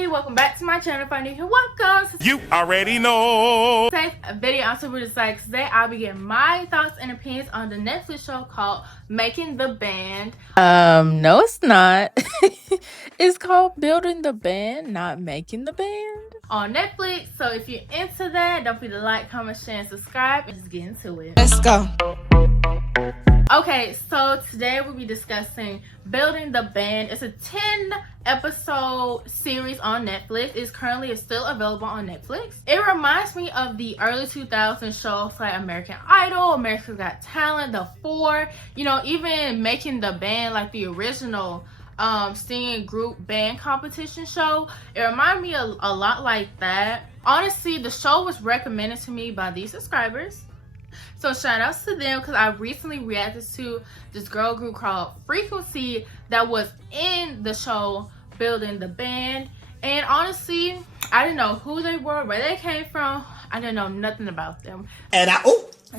everybody, welcome back to my channel. If you're new here, welcome. You already know. Today's video, I'm super excited because today I'll be getting my thoughts and opinions on the Netflix show called Making the Band. No, it's not. It's called Building the Band, not Making the Band. On Netflix. So if you're into that, don't forget to like, comment, share, and subscribe. And just get into it. Let's go. Okay, so today we'll be discussing Building the Band. It's a 10-episode series on Netflix. It's currently still available on Netflix. It reminds me of the early 2000s shows like American Idol, America's Got Talent, The Four, you know, even Making the Band, like the original singing group band competition show. It reminded me a lot like that. Honestly, the show was recommended to me by these subscribers. So shout outs to them because I recently reacted to this girl group called Frequency that was in the show Building the Band. And honestly, I didn't know who they were, where they came from. I didn't know nothing about them. And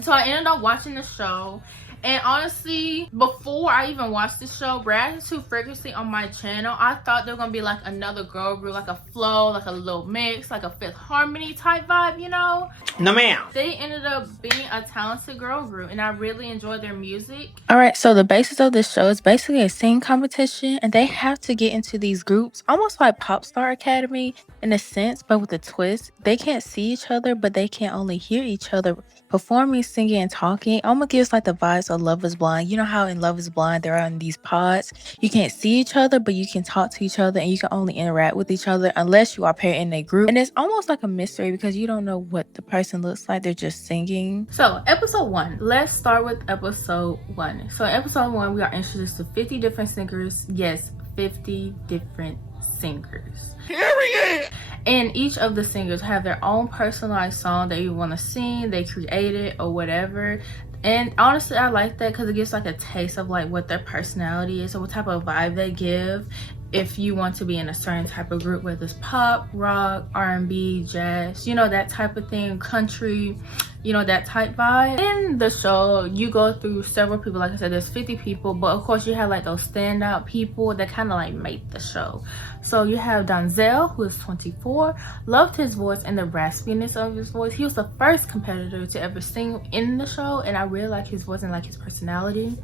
so I ended up watching the show. And honestly, before I even watched the show, reacting to Frequency on my channel, I thought they were gonna be like another girl group, like a flow, like a little mix, like a Fifth Harmony type vibe, you know? No ma'am. They ended up being a talented girl group, and I really enjoyed their music. Alright, so the basis of this show is basically a singing competition, and they have to get into these groups, almost like Pop Star Academy in a sense, but with a twist. They can't see each other, but they can only hear each other performing, singing, and talking. Almost gives like the vibes of Love is Blind. You know how in Love is Blind they're on these pods, you can't see each other, but you can talk to each other and you can only interact with each other unless you are paired in a group. And it's almost like a mystery because you don't know what the person looks like, they're just singing. So episode 1, let's start with episode 1. So episode 1, we are introduced to 50 different singers. Yes, 50 different singers. Period. And each of the singers have their own personalized song that you want to sing, they create it or whatever. And honestly, I like that because it gives like a taste of like what their personality is or what type of vibe they give if you want to be in a certain type of group, whether it's pop, rock, R&B, jazz, you know, that type of thing, country, you know, that type vibe. In the show, you go through several people. Like I said, there's 50 people, but of course you have like those standout people that kind of like make the show. So you have Donzel, who is 24, loved his voice and the raspiness of his voice. He was the first competitor to ever sing in the show, and I really like his voice and like his personality.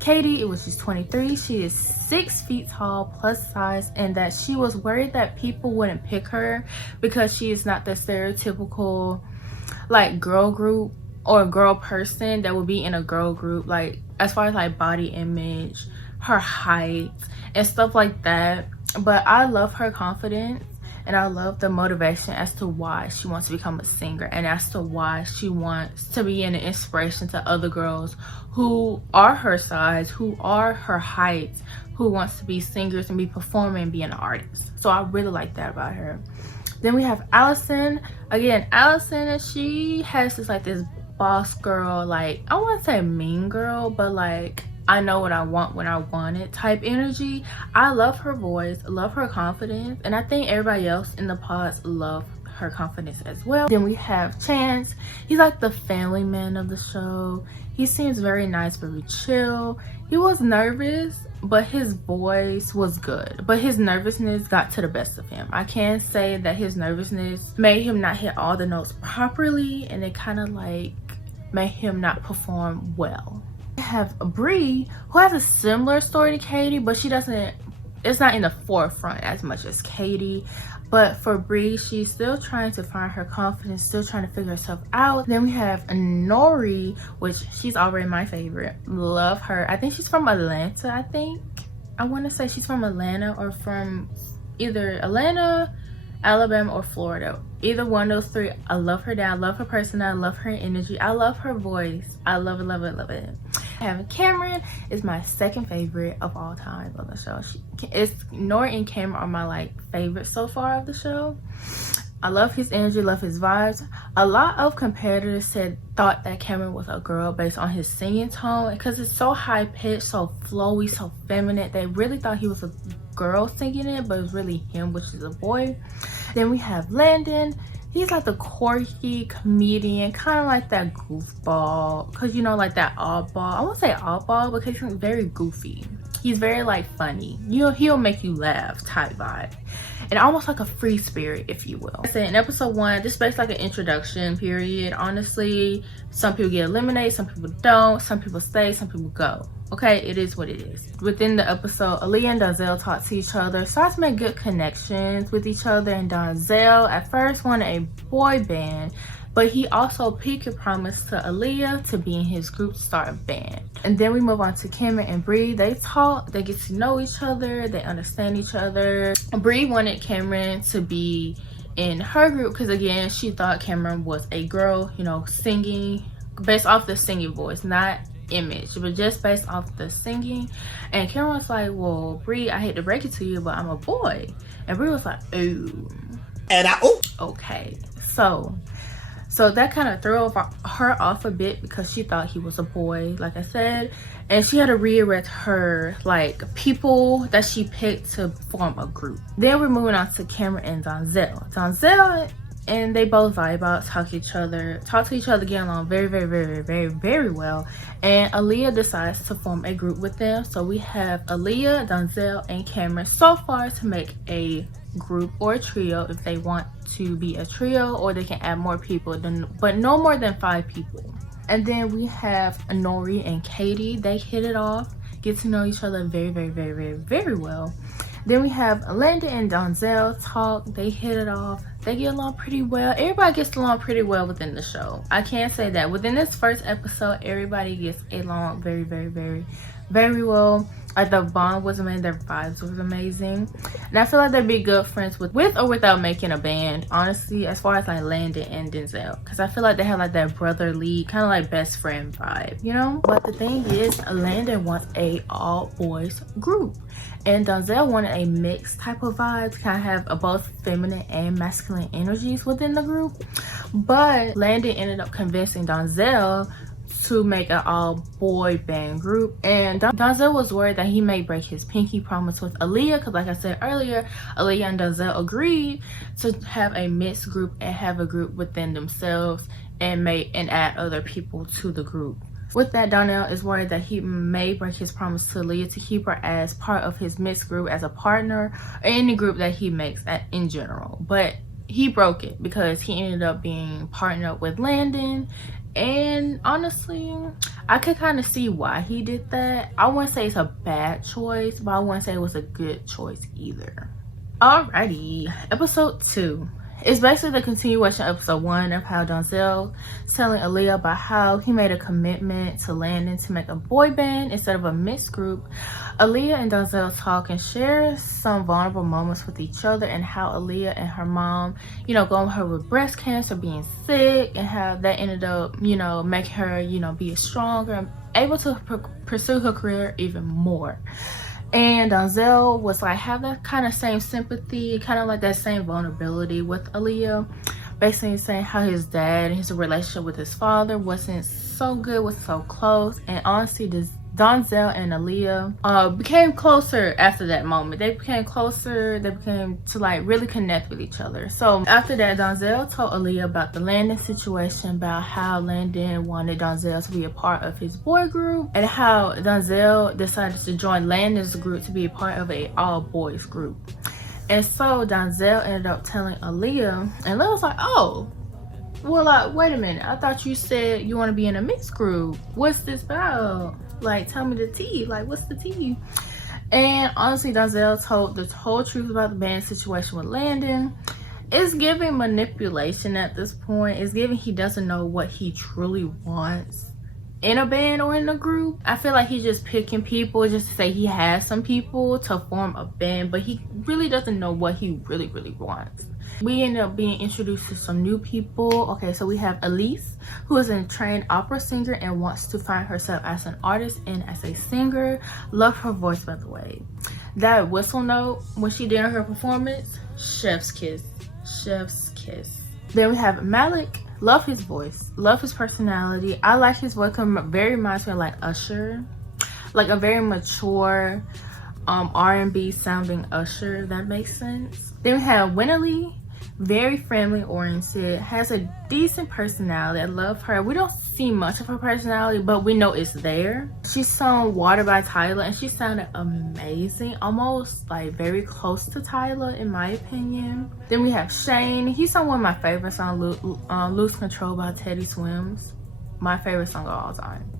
Katie, it was just 23. She is 6 feet tall, plus size, and that she was worried that people wouldn't pick her because she is not the stereotypical like girl group or girl person that would be in a girl group, like as far as like body image, her height and stuff like that. But I love her confidence and I love the motivation as to why she wants to become a singer and as to why she wants to be an inspiration to other girls who are her size, who are her height, who wants to be singers and be performing and be an artist. So I really like that about her. Then we have Allison. Again, Allison, she has this like this boss girl, like I wouldn't say mean girl, but like I know what I want when I want it type energy. I love her voice, love her confidence, and I think everybody else in the pods love her confidence as well. Then we have Chance. He's like the family man of the show. He seems very nice, very chill. He was nervous, but his voice was good. But his nervousness got to the best of him. I can say that his nervousness made him not hit all the notes properly, and it kind of like made him not perform well. We have Bree, who has a similar story to Katie, but she doesn't, it's not in the forefront as much as Katie. But for Bree, she's still trying to find her confidence, still trying to figure herself out. Then we have Nori, which she's already my favorite. Love her. I think she's from Atlanta, I think. I want to say she's from Atlanta or from either Atlanta, Alabama, or Florida. Either one of those three. I love her down. I love her personality. I love her energy. I love her voice. I love it, love it, love it. Having Cameron is my second favorite of all time on the show. Nori and Cameron are my like favorites so far of the show. I love his energy, love his vibes. A lot of competitors thought that Cameron was a girl based on his singing tone because it's so high pitched, so flowy, so feminine. They really thought he was a girl singing it, but it was really him, which is a boy. Then we have Landon. He's like the quirky comedian, kind of like that goofball, because you know, like that oddball. I won't say oddball because he's very goofy. He's very like funny. You know, he'll make you laugh type vibe. and almost like a free spirit, if you will. I said in episode 1, this is basically like an introduction period. Honestly, some people get eliminated, some people don't, some people stay, some people go. Okay, it is what it is. Within the episode, Aaliyah and Donzel talk to each other, start to make good connections with each other, and Donzel at first wanted a boy band, but he also picked a promise to Aaliyah to be in his group to start a band. And then we move on to Cameron and Bree. They talk, they get to know each other, they understand each other. Bree wanted Cameron to be in her group because, again, she thought Cameron was a girl, you know, singing based off the singing voice, not image, but just based off the singing. And Cameron was like, well, Bree, I hate to break it to you, but I'm a boy. And Bree was like, ooh. And okay. So that kind of threw her off a bit because she thought he was a boy, like I said. And she had to rearrange her, like, people that she picked to form a group. Then we're moving on to Cameron and Donzel. Donzel and they both vibe out, talk to each other, get along very, very, very, very, very well. And Aaliyah decides to form a group with them. So we have Aaliyah, Donzel, and Cameron so far to make a group or a trio if they want to be a trio, or they can add more people, but no more than 5 people. And then we have Nori and Katie. They hit it off, get to know each other very, very, very, very, very well. Then we have Landon and Donzel talk. They hit it off. They get along pretty well. Everybody gets along pretty well within the show. I can't say that. Within this first episode, everybody gets along very, very, very, very well. Like, the bond was amazing, their vibes was amazing. And I feel like they'd be good friends with or without making a band, honestly, as far as like Landon and Denzel. Because I feel like they have like that brotherly, kind of like best friend vibe, you know? But the thing is, Landon wants a all boys group. And Donzel wanted a mixed type of vibe to kind of have a both feminine and masculine energies within the group. But Landon ended up convincing Donzel to make an all boy band group, and Donzel was worried that he may break his pinky promise with Aaliyah, because like I said earlier, Aaliyah and Donzel agreed to have a mixed group and have a group within themselves and add other people to the group. With that, Donnell is worried that he may break his promise to Aaliyah to keep her as part of his mixed group as a partner or any group that he makes in general, but he broke it because he ended up being partnered up with Landon. And honestly, I could kind of see why he did that. I wouldn't say it's a bad choice, but I wouldn't say it was a good choice either. Alrighty, episode 2. It's basically the continuation of episode 1 of how Donzel is telling Aaliyah about how he made a commitment to Landon to make a boy band instead of a mixed group. Aaliyah and Donzel talk and share some vulnerable moments with each other, and how Aaliyah and her mom, you know, going her with breast cancer, being sick, and how that ended up, you know, making her, you know, be stronger and able to pursue her career even more. And Donzel was like, have that kind of same sympathy, kind of like that same vulnerability with Aaliyah, basically saying how his dad and his relationship with his father wasn't so good, was so close. And honestly, Donzel and Aaliyah became closer after that moment. They became closer. They became to like really connect with each other. So after that, Donzel told Aaliyah about the Landon situation, about how Landon wanted Donzel to be a part of his boy group, and how Donzel decided to join Landon's group to be a part of a all boys group. And so Donzel ended up telling Aaliyah, and Aaliyah was like, oh, well, like, wait a minute, I thought you said you want to be in a mixed group. What's this about? Like, tell me the tea. Like, what's the tea? And honestly, Donzel told the whole truth about the band situation with Landon. It's giving manipulation at this point. It's giving he doesn't know what he truly wants in a band or in a group. I feel like he's just picking people just to say he has some people to form a band, but he really doesn't know what he really, really wants. We end up being introduced to some new people. Okay, so we have Elise, who is a trained opera singer and wants to find herself as an artist and as a singer. Love her voice, by the way. That whistle note when she did her performance, chef's kiss. Chef's kiss. Then we have Malik. Love his voice, love his personality. I like his voice. Very reminds me of like Usher, like a very mature R&B sounding Usher, if that makes sense. Then we have Winnerly. very family oriented, has a decent personality. I love her. We don't see much of her personality, but we know it's there. She sung Water by Tyler and she sounded amazing, almost like very close to Tyler in my opinion. Then we have Shane. He sung one of my favorite songs, Lose Control by Teddy Swims. My favorite song of all time.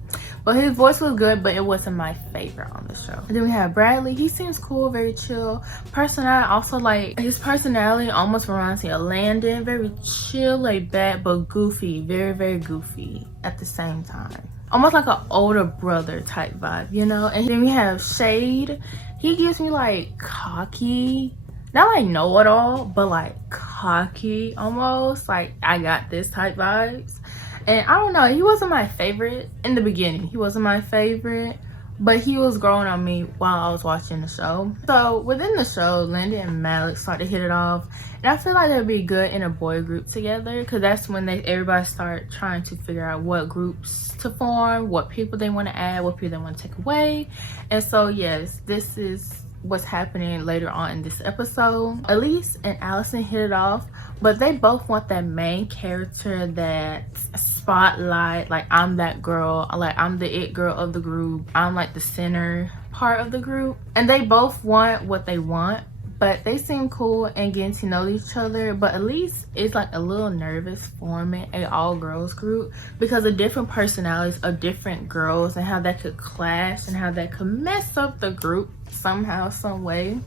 But his voice was good, but it wasn't my favorite on the show. And then we have Bradley. He seems cool, very chill. Personality, also like his personality almost reminds me of Landon. Very chill, laid back, but goofy. Very, very goofy at the same time. Almost like an older brother type vibe, you know? And then we have Shade. He gives me like cocky, not like know-it-all, but like cocky almost. Like I got this type vibes. And I don't know, he wasn't my favorite in the beginning. He wasn't my favorite, but he was growing on me while I was watching the show. So within the show, Linda and Malik start to hit it off. And I feel like they'd be good in a boy group together, because that's when everybody start trying to figure out what groups to form, what people they want to add, what people they want to take away. And so yes, this is what's happening later on in this episode. Elise and Allison hit it off, but they both want that main character, that spotlight, like I'm that girl, like I'm the it girl of the group, I'm like the center part of the group. And they both want what they want, but they seem cool and getting to know each other. But Elise is like a little nervous forming a all girls group because of different personalities of different girls and how that could clash and how that could mess up the group somehow, some way.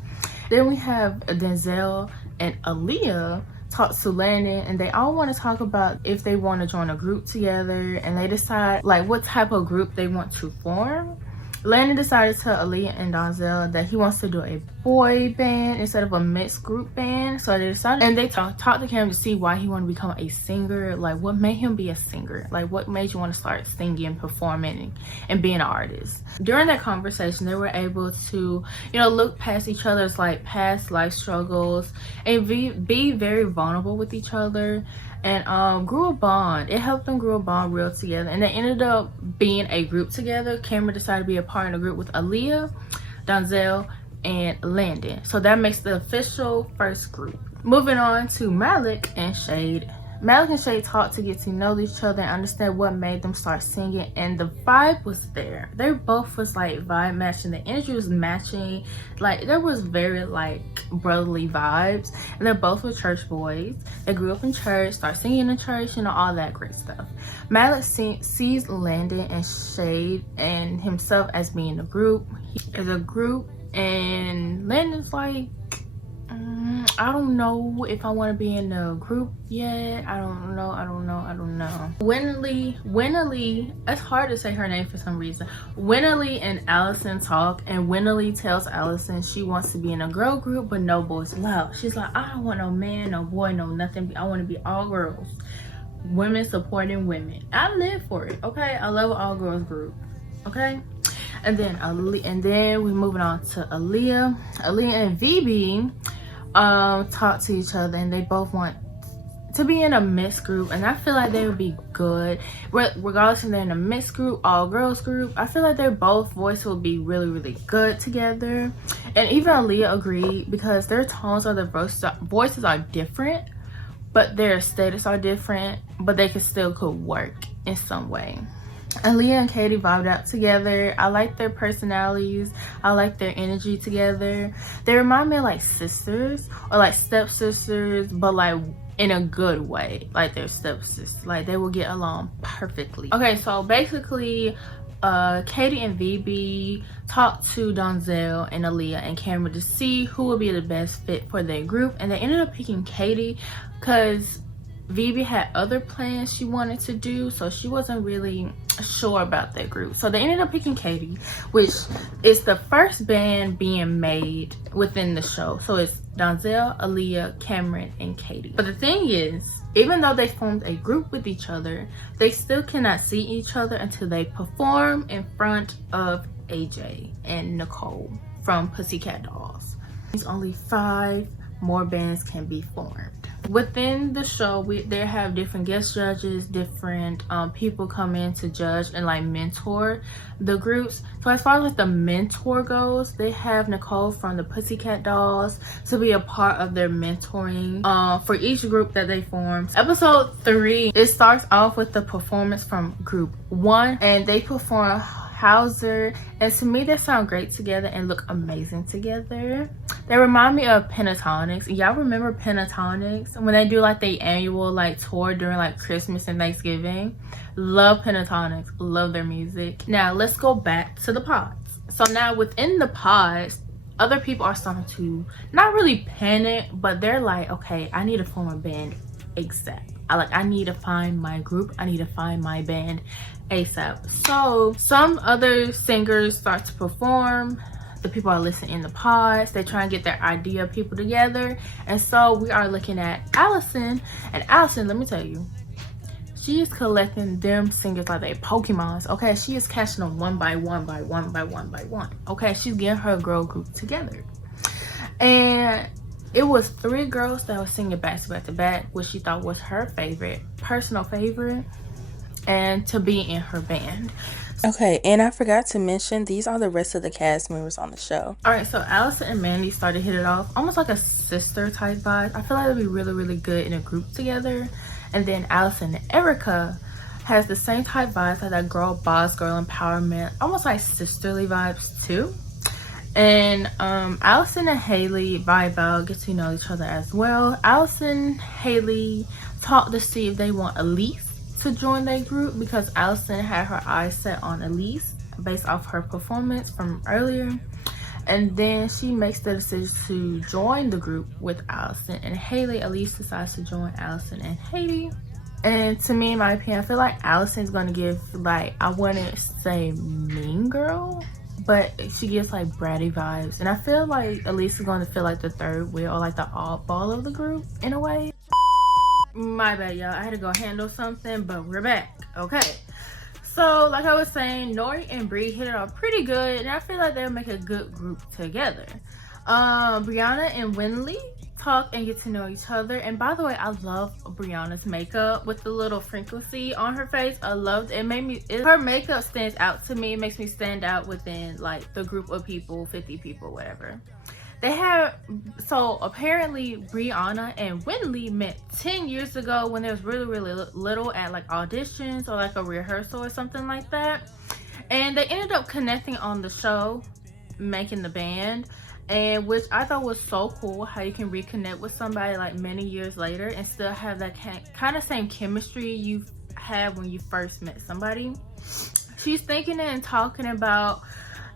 Then we have Denzel and Aaliyah talk to Landon, and they all want to talk about if they want to join a group together, and they decide like what type of group they want to form. Landon decided to Aaliyah and Denzel that he wants to do a boy band instead of a mixed group band. So they decided, and they talked to him to see why he wanted to become a singer, like what made him be a singer, like what made you want to start singing, performing, and being an artist. During that conversation, they were able to, you know, look past each other's like past life struggles and be very vulnerable with each other, and grew a bond. It helped them grow a bond real together, and they ended up being a group together. Cameron decided to be a part in a group with Aaliyah, Denzel, and Landon. So that makes the official first group. Moving on to Malik and Shade. Malik and Shade talked to get to know each other and understand what made them start singing, and the vibe was there. They both was like vibe matching, the energy was matching, like there was very like brotherly vibes, and they're both were church boys. They grew up in church, start singing in church, you know, all that great stuff. Malik sees Landon and Shade and himself as being a group. He is a group, and Landon's like, I don't know if I want to be in a group yet. I don't know. Winnerly, it's hard to say her name for some reason. Winnerly and Allison talk, and Winnerly tells Allison she wants to be in a girl group, but no boys allowed. She's like, I don't want no man, no boy, no nothing. I want to be all girls. Women supporting women. I live for it, okay? I love an all girls group, okay? And then we're moving on to Aaliyah. Aaliyah and VB talk to each other, and they both want to be in a mixed group, and I feel like they would be good regardless if they're in a mixed group, all girls group. I feel like their both voice will be really, really good together. And even Aaliyah agreed, because their tones of their voices are different, but their status are different, but they could work in some way. Aaliyah and Katie vibed out together. I like their personalities. I like their energy together. They remind me of like sisters or like stepsisters, but like in a good way. Like they're stepsisters. Like they will get along perfectly. Okay, so basically Katie and VB talked to Denzel and Aaliyah and Cameron to see who would be the best fit for their group, and they ended up picking Katie because VB had other plans she wanted to do, so she wasn't really sure about that group. So they ended up picking Katie, which is the first band being made within the show. So it's Denzel, Aaliyah, Cameron, and Katie. But the thing is, even though they formed a group with each other, they still cannot see each other until they perform in front of AJ and Nicole from Pussycat Dolls. Only 5 more bands can be formed. Within the show, they have different guest judges, different people come in to judge and like mentor the groups. So as far as like the mentor goes, they have Nicole from the Pussycat Dolls to be a part of their mentoring for each group that they form. Episode 3, it starts off with the performance from group 1, and they perform Hauser, and to me they sound great together and look amazing together. They remind me of Pentatonics. Y'all remember Pentatonics when they do like the annual like tour during like Christmas and Thanksgiving? Love Pentatonics, love their music. Now let's go back to the pods. So now within the pods, other people are starting to not really panic, but they're like, okay, I need to form a band ASAP. I need to find my group, I need to find my band ASAP. So some other singers start to perform. The people are listening in the pods. They try and get their idea of people together. And so we are looking at Allison. And Allison, let me tell you, she is collecting them singers like they Pokemons. Okay, she is catching them one by one by one by one by one. Okay, she's getting her girl group together. And it was 3 girls that was singing back to back to back, which she thought was her favorite, personal favorite, and to be in her band. Okay, and I forgot to mention, these are the rest of the cast members on the show. All right, so Allison and Mandy started to hit it off, almost like a sister type vibe. I feel like they'd be really, really good in a group together. And then Allison and Erica has the same type vibes, like that girl boss, girl empowerment, almost like sisterly vibes too. And Allison and Haley vibe out, get to know each other as well. Allison, Haley talk to see if they want Elise to join their group, because Allison had her eyes set on Elise based off her performance from earlier. And then she makes the decision to join the group with Allison and Haley. Elise decides to join Allison and Haley. And to me, in my opinion, I feel like Allison's gonna give, like, I wouldn't say mean girl, but she gives like bratty vibes. And I feel like Elise is going to feel like the third wheel, or like the oddball of the group in a way. My bad, y'all, I had to go handle something, but we're back. Okay, so like I was saying, Nori and Bree hit it off pretty good, and I feel like they'll make a good group together. Brianna and Winley talk and get to know each other. And by the way, I love Brianna's makeup with the little frequency on her face. I loved it. Her makeup stands out to me. It makes me stand out within like the group of people, 50 people, whatever. So apparently Brianna and Winley met 10 years ago when they was really, really little at like auditions or like a rehearsal or something like that. And they ended up connecting on the show, making the band. And which I thought was so cool, how you can reconnect with somebody like many years later and still have that kind of same chemistry you had when you first met somebody. She's thinking and talking about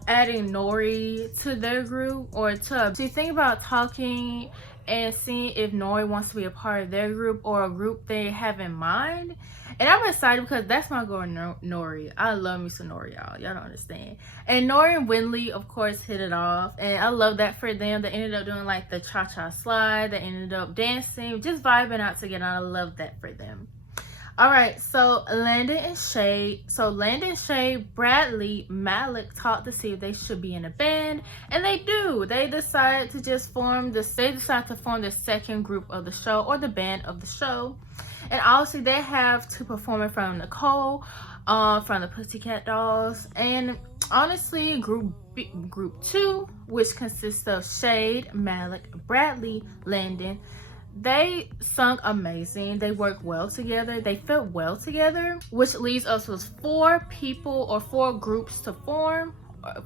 adding Nori to their group, or she's thinking about talking and seeing if Nori wants to be a part of their group or a group they have in mind. And I'm excited because that's my girl Nori. I love me some Nori, y'all don't understand. And Nori and Winley, of course, hit it off, and I love that for them. They ended up doing like the cha-cha slide. They ended up dancing, just vibing out together. I love that for them. All right, so Landon and Shay, Bradley, Malik talked to see if they should be in a band, and they do. They decide to form the second group of the show, or the band of the show. And obviously they have two performers from Nicole, from the Pussycat Dolls, and honestly group 2, which consists of Shade, Malik, Bradley, Landon. They sung amazing. They worked well together. They fit well together, which leaves us with 4 people or 4 groups to form,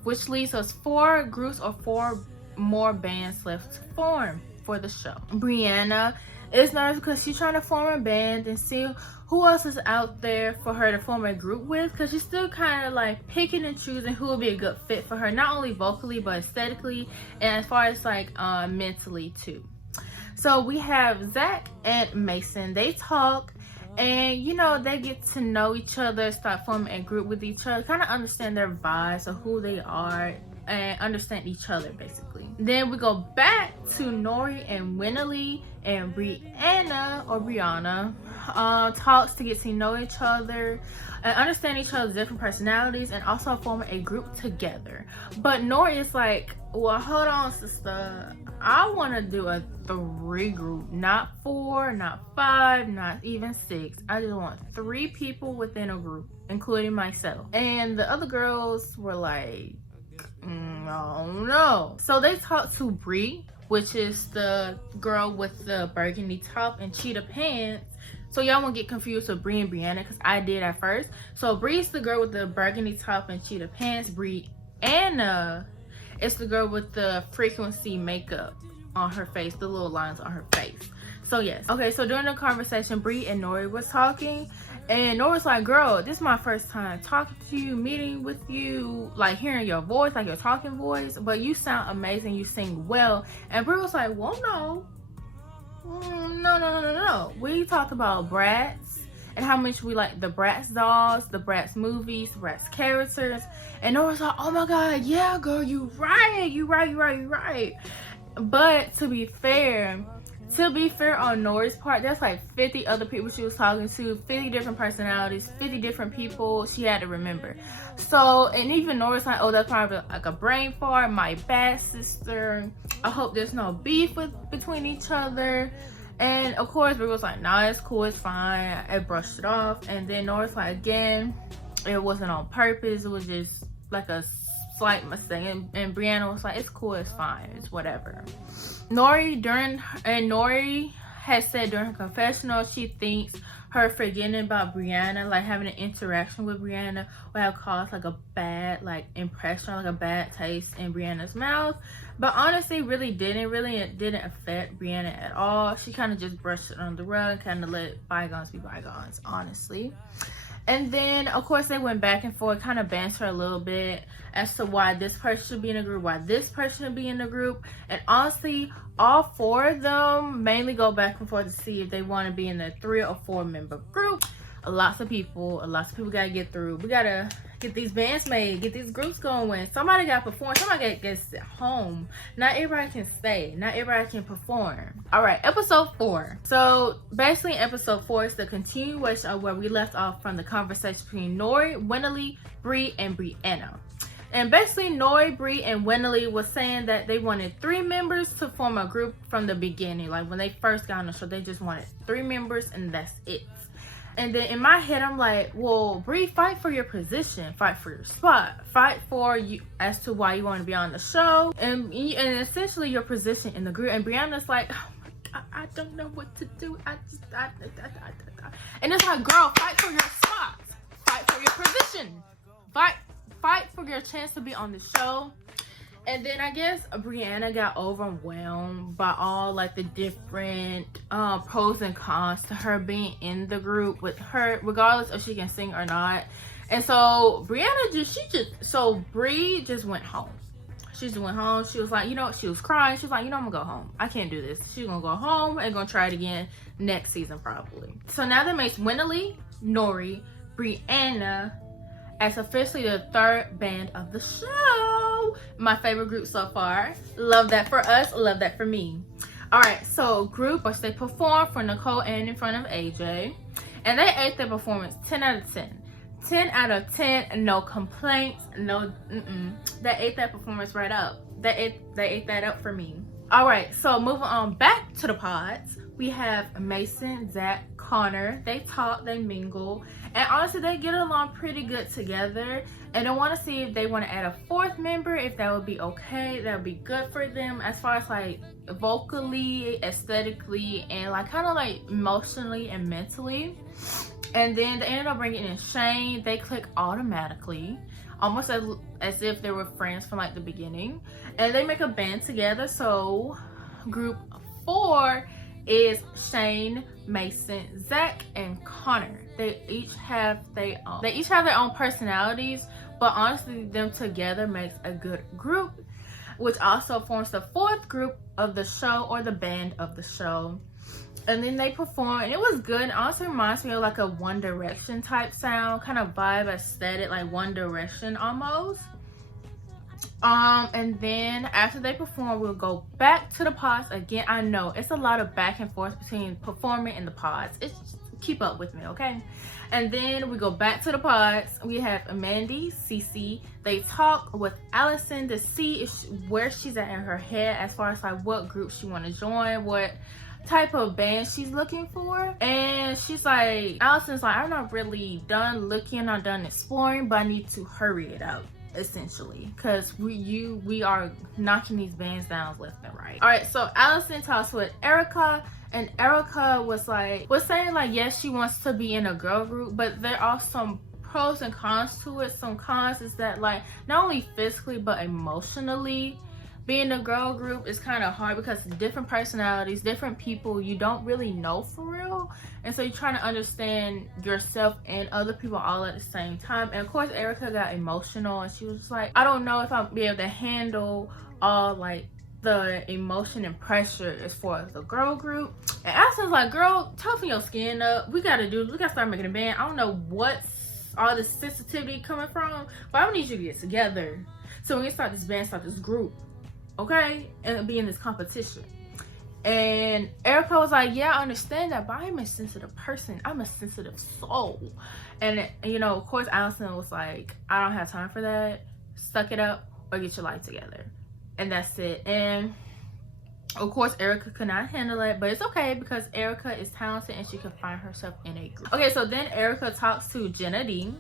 which leaves us 4 groups or 4 more bands left to form for the show. Brianna is nervous because she's trying to form a band and see who else is out there for her to form a group with, because she's still kind of like picking and choosing who will be a good fit for her, not only vocally but aesthetically and as far as like mentally too. So we have Zach and Mason. They talk and, you know, they get to know each other, start forming a group with each other, kind of understand their vibes of who they are and understand each other, basically. Then we go back to Nori and Winley and Brianna talks to get to know each other and understand each other's different personalities, and also form a group together. But Nori is like, well, hold on, sister, I want to do a 3 group, not 4, not 5, not even 6. I just want 3 people within a group, including myself. And the other girls were like, oh no. So they talked to Bree, which is the girl with the burgundy top and cheetah pants. So y'all won't get confused with Bree and Brianna, because I did at first. So Bree's the girl with the burgundy top and cheetah pants. Brianna is the girl with the frequency makeup on her face, the little lines on her face. So yes. Okay, so during the conversation, Bree and Nori was talking, and Nori's like, girl, this is my first time talking to you, meeting with you, like hearing your voice, like your talking voice, but you sound amazing, you sing well. And Bree was like, well, no. No. We talked about Bratz and how much we like the Bratz dolls, the Bratz movies, the Bratz characters. And Nora's like, oh my god, yeah, girl, you right. But to be fair on Nori's part, there's like 50 other people she was talking to, 50 different personalities, 50 different people she had to remember. So, and even Nori's like, oh, that's probably like a brain fart, my bad, sister. I hope there's no beef between each other. And of course, Brie was like, nah, it's cool, it's fine. I brushed it off. And then Nori's like, again, it wasn't on purpose. It was just like a slight mistake. And Brianna was like, it's cool, it's fine, it's whatever. Nori has said during her confessional, she thinks her forgetting about Brianna, like having an interaction with Brianna, would have caused like a bad impression, like a bad taste in Brianna's mouth. But honestly, it didn't affect Brianna at all. She kind of just brushed it under the rug and kind of let bygones be bygones, honestly. And then, of course, they went back and forth, kind of banter a little bit as to why this person should be in a group, why this person should be in a group. And honestly, all 4 of them mainly go back and forth to see if they want to be in a 3 or 4 member group. Lots of people gotta get through. We gotta get these bands made, get these groups going. Somebody gotta perform, somebody gotta get home. Not everybody can stay, not everybody can perform. All right, episode 4. So basically episode 4 is the continuation of where we left off from the conversation between Nori, Winley, Bree, and Brianna. And basically Nori, Bree, and Winley was saying that they wanted 3 members to form a group from the beginning. Like when they first got on the show, they just wanted 3 members and that's it. And then in my head, I'm like, well, Bree, fight for your position, fight for your spot, fight for you as to why you want to be on the show, and essentially your position in the group. And Brianna's like, oh my god, I don't know what to do. And it's like, girl, fight for your spot, fight for your position, fight for your chance to be on the show. And then I guess Brianna got overwhelmed by all like the different pros and cons to her being in the group with her, regardless if she can sing or not. And so Bree just went home. She just went home. She was like, she was crying. She was like, I'm gonna go home. I can't do this. She's gonna go home and gonna try it again next season probably. So now that makes Winley, Nori, Brianna as officially the 3rd band of the show. My favorite group so far. Love that for us, love that for me. All right, so they performed for Nicole and in front of AJ, and they ate their performance 10 out of 10. 10 out of 10, no complaints, They ate that performance right up. They ate that up for me. All right, so moving on back to the pods, we have Mason, Zach, Connor. They talk, they mingle, and honestly, they get along pretty good together. And I want to see if they want to add a 4th member, if that would be okay. That would be good for them as far as like vocally, aesthetically, and like kind of like emotionally and mentally. And then they ended up bringing in Shane. They click automatically, almost as if they were friends from like the beginning. And they make a band together. So group 4 is Shane, Mason, Zach, and Connor. They each have their own personalities, but honestly, them together makes a good group, which also forms the 4th group of the show, or the band of the show. And then they perform, and it was good. It also reminds me of like a One Direction type sound, kind of vibe, aesthetic, like One Direction almost. And then after they perform, we'll go back to the pods again. I know it's a lot of back and forth between performing and the pods. It's just, keep up with me, okay? And then we go back to the pods. We have Mandy, Cece. They talk with Allison to see if where she's at in her head as far as like what group she want to join, what type of band she's looking for. And she's like, Allison's like, I'm not really done looking, I'm done exploring, but I need to hurry it out, essentially, because we are knocking these bands down left and right. All right, so Allison talks with Erica, and Erica was saying like, yes, she wants to be in a girl group, but there are some pros and cons to it. Some cons is that like not only physically but emotionally, being a girl group is kind of hard because different personalities, different people you don't really know for real, and so you're trying to understand yourself and other people all at the same time. And of course Erica got emotional and she was just like, I don't know if I'll be able to handle all like the emotion and pressure as far as the girl group. And Allison's like, girl, toughen your skin up, we gotta start making a band. I don't know what's all this sensitivity coming from, but I need you to get together so we can start this band, start this group, okay, and be in this competition. And Erica was like, yeah, I understand that, but I'm a sensitive person, I'm a sensitive soul. And you know, of course Allison was like, I don't have time for that, suck it up or get your life together. And that's it. And of course Erica could not handle it, but it's okay because Erica is talented and she can find herself in a group. Okay, so then Erica talks to Jenna D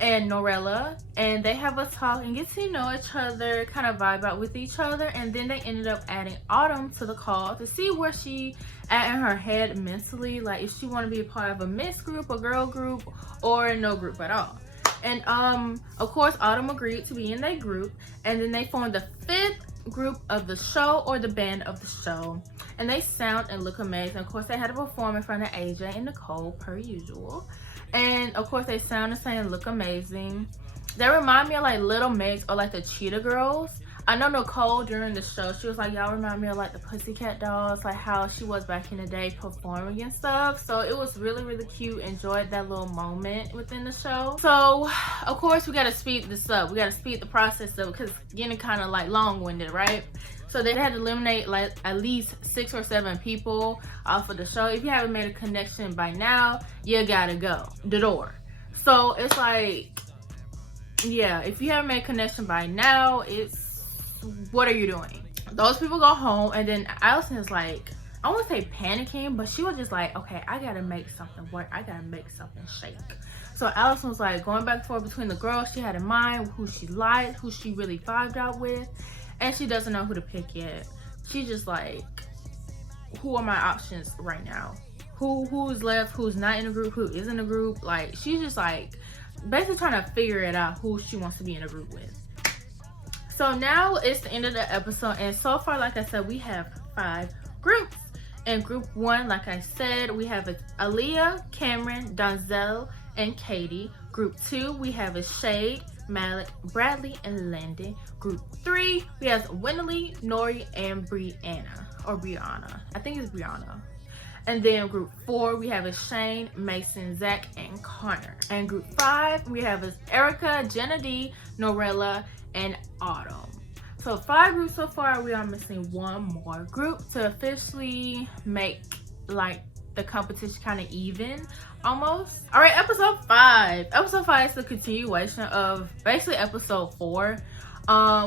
and Norella, and they have a talk and get to know each other, kind of vibe out with each other. And then they ended up adding Autumn to the call to see where she at in her head mentally, like if she want to be a part of a mixed group, a girl group, or no group at all. And of course Autumn agreed to be in their group, and then they formed the 5th group of the show, or the band of the show, and they sound and look amazing. Of course they had to perform in front of AJ and Nicole per usual, and of course they sound and sing and look amazing. They remind me of like Little Mix or like the Cheetah Girls. I know Nicole during the show, she was like, y'all remind me of like the Pussycat Dolls, like how she was back in the day performing and stuff. So it was really, really cute. Enjoyed that little moment within the show. So of course we gotta speed this up. We gotta speed the process up because it's getting kind of like long-winded, right? So they had to eliminate like at least 6 or 7 people off of the show. If you haven't made a connection by now, you gotta go the door. So it's like, yeah, if you haven't made a connection by now, it's, what are you doing? Those people go home, and then Allison is like, I won't say panicking, but she was just like, okay, I gotta make something work, I gotta make something shake. So Allison was like going back and forth between the girls she had in mind, who she liked, who she really vibed out with, and she doesn't know who to pick yet. She's just like, who are my options right now? Who's left, who's not in a group, who is in a group? Like, she's just like basically trying to figure it out who she wants to be in a group with. So now it's the end of the episode, and so far, like I said, we have 5 groups. In group 1, like I said, we have Aaliyah, Cameron, Donzel, and Katie. Group 2, we have Shade, Malik, Bradley, and Landon. Group 3, we have Winley, Nori, and Brianna. I think it's Brianna. And then group 4, we have Shane, Mason, Zach, and Connor. And group 5, we have Erica, Jenna D, Norella, and Autumn. So 5 groups so far. We are missing 1 more group to officially make like the competition kind of even, almost. All right, episode 5. Episode 5 is the continuation of basically episode 4,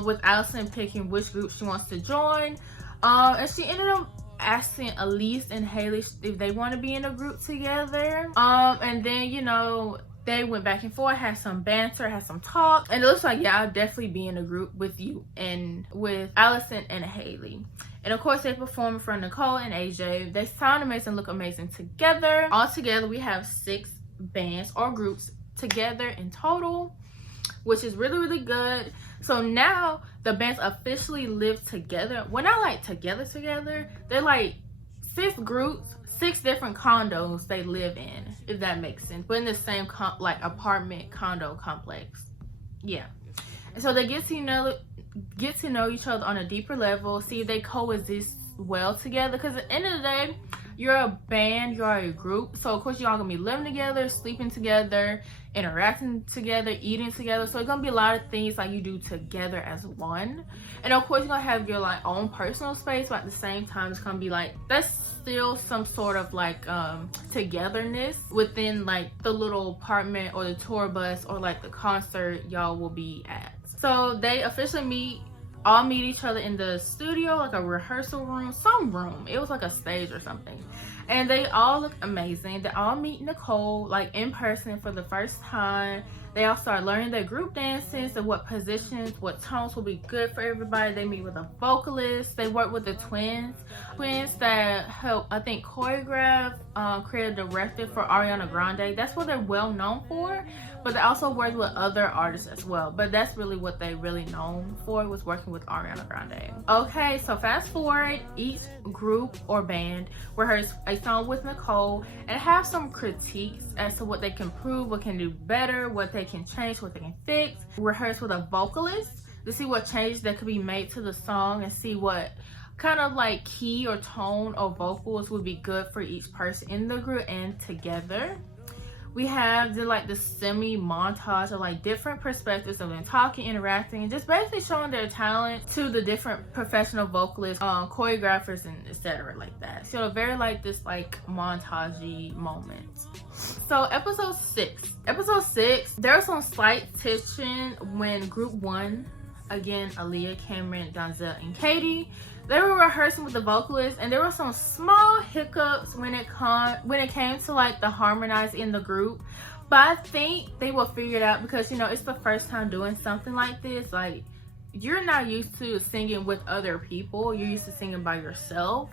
with Allison picking which group she wants to join. And she ended up asking Elise and Haley if they want to be in a group together. And then, you know, they went back and forth, had some banter, had some talk, and it looks like, yeah, I'll definitely be in a group with you and with Allison and Haley. And of course they perform in front of Nicole and AJ. They sound amazing, look amazing together. All together we have 6 bands or groups together in total, which is really, really good. So now the bands officially live together. Well, not like together, they're like 6 groups, 6 different condos they live in, if that makes sense, but in the same like apartment condo complex. Yeah. And so they get to know each other on a deeper level, see if they coexist well together, because at the end of the day, you're a band, you're a group, so of course y'all gonna be living together, sleeping together, interacting together, eating together. So it's gonna be a lot of things like you do together as one. And of course you're gonna have your like own personal space, but at the same time it's gonna be like that's still some sort of like togetherness within like the little apartment or the tour bus or like the concert y'all will be at. So they officially all meet each other in the studio, like a rehearsal room, some room. It was like a stage or something. And they all look amazing. They all meet Nicole like in person for the first time. They all start learning their group dances and what positions, what tones will be good for everybody. They meet with a vocalist. They work with the twins that help, I think, choreograph, creative director for Ariana Grande. That's what they're well known for. But they also work with other artists as well. But that's really what they really known for, was working with Ariana Grande. Okay, so fast forward, each group or band rehearse a song with Nicole and have some critiques as to what they can improve, what can do better, what they can change, what they can fix. Rehearse with a vocalist to see what changes that could be made to the song and see what kind of like key or tone or vocals would be good for each person in the group and together. We have the semi montage of like different perspectives of them talking, interacting, and just basically showing their talent to the different professional vocalists, choreographers, and etc. like that. So very like this like montage-y moment. So episode 6, there was some slight tension when group 1, again Aaliyah, Cameron, Donzel, and Katie, they were rehearsing with the vocalists, and there were some small hiccups when it came to like the harmonizing in the group. But I think they will figure it out because, you know, it's the first time doing something like this. Like, you're not used to singing with other people, you're used to singing by yourself.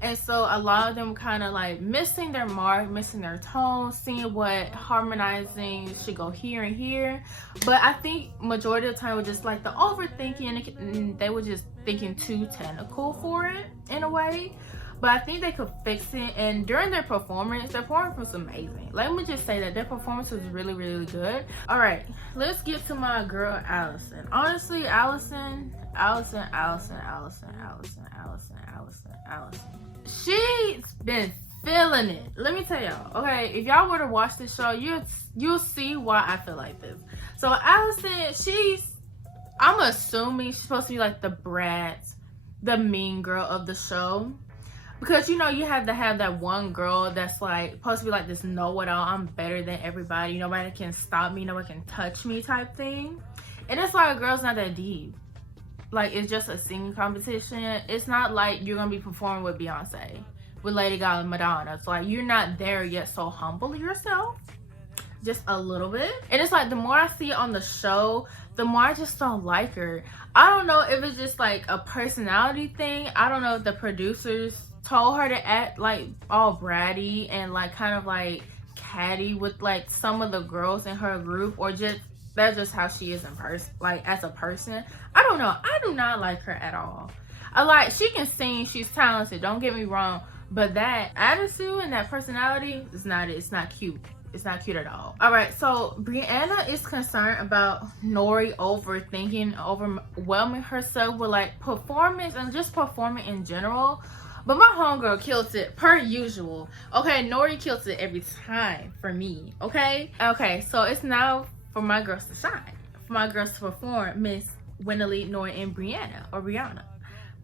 And so a lot of them kind of like missing their mark, missing their tone, seeing what harmonizing should go here and here. But I think majority of the time was just like the overthinking, and they were just thinking too technical for it in a way. But I think they could fix it. And during their performance was amazing. Let me just say that their performance was really, really good. All right, let's get to my girl Allison. Honestly, Allison, she's been feeling it. Let me tell y'all. Okay, if y'all were to watch this show, you'll see why I feel like this. So Allison, I'm assuming she's supposed to be like the brat, the mean girl of the show. Because, you know, you have to have that one girl that's like supposed to be like this know-it-all, I'm better than everybody, nobody can stop me, nobody can touch me type thing. And it's like a girl's not that deep. Like, it's just a singing competition. It's not like you're gonna be performing with Beyonce, with Lady Gaga and Madonna. It's like you're not there yet, so humble yourself just a little bit. And it's like the more I see it on the show, the more I just don't like her. I don't know if it's just like a personality thing. I don't know if the producers told her to act like all bratty and like kind of like catty with like some of the girls in her group, or just that's just how she is in person, like as a person. I don't know. I do not like her at all. She can sing, she's talented, don't get me wrong, but that attitude and that personality is not it. It's not cute. It's not cute at all. All right, so Brianna is concerned about Nori overthinking, overwhelming herself with like performance and just performing in general. But my homegirl kills it per usual. Okay, Nori kills it every time for me. Okay, so it's now for my girls to shine, for my girls to perform. Miss Winnelie, Nori, and Brianna.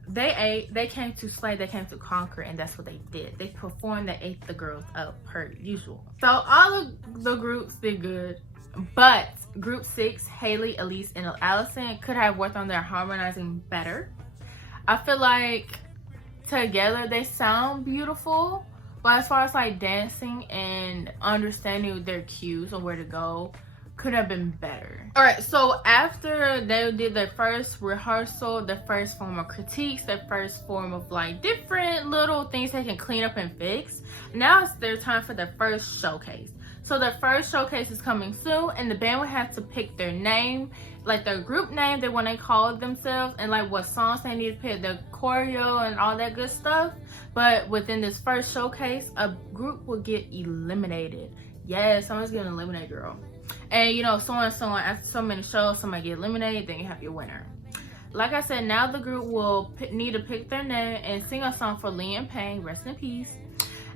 They came to slay, they came to conquer, and that's what they did. They performed, they ate the girls up per usual. So all of the groups did good, but group 6, Haley, Elise, and Allison could have worked on their harmonizing better. I feel like together they sound beautiful, but as far as like dancing and understanding their cues and where to go, could have been better. All right, so after they did their first rehearsal, their first form of critiques, their first form of like different little things they can clean up and fix, now it's their time for their first showcase. So their first showcase is coming soon, and the band will have to pick their name, like their group name they want to call themselves, and like what songs they need to pick, their choreo and all that good stuff. But within this first showcase, a group will get eliminated. Yes, someone's getting eliminated, girl. And you know, so on and so on. After so many shows, somebody get eliminated, then you have your winner. Like I said, now the group will need to pick their name and sing a song for Liam Payne, rest in peace.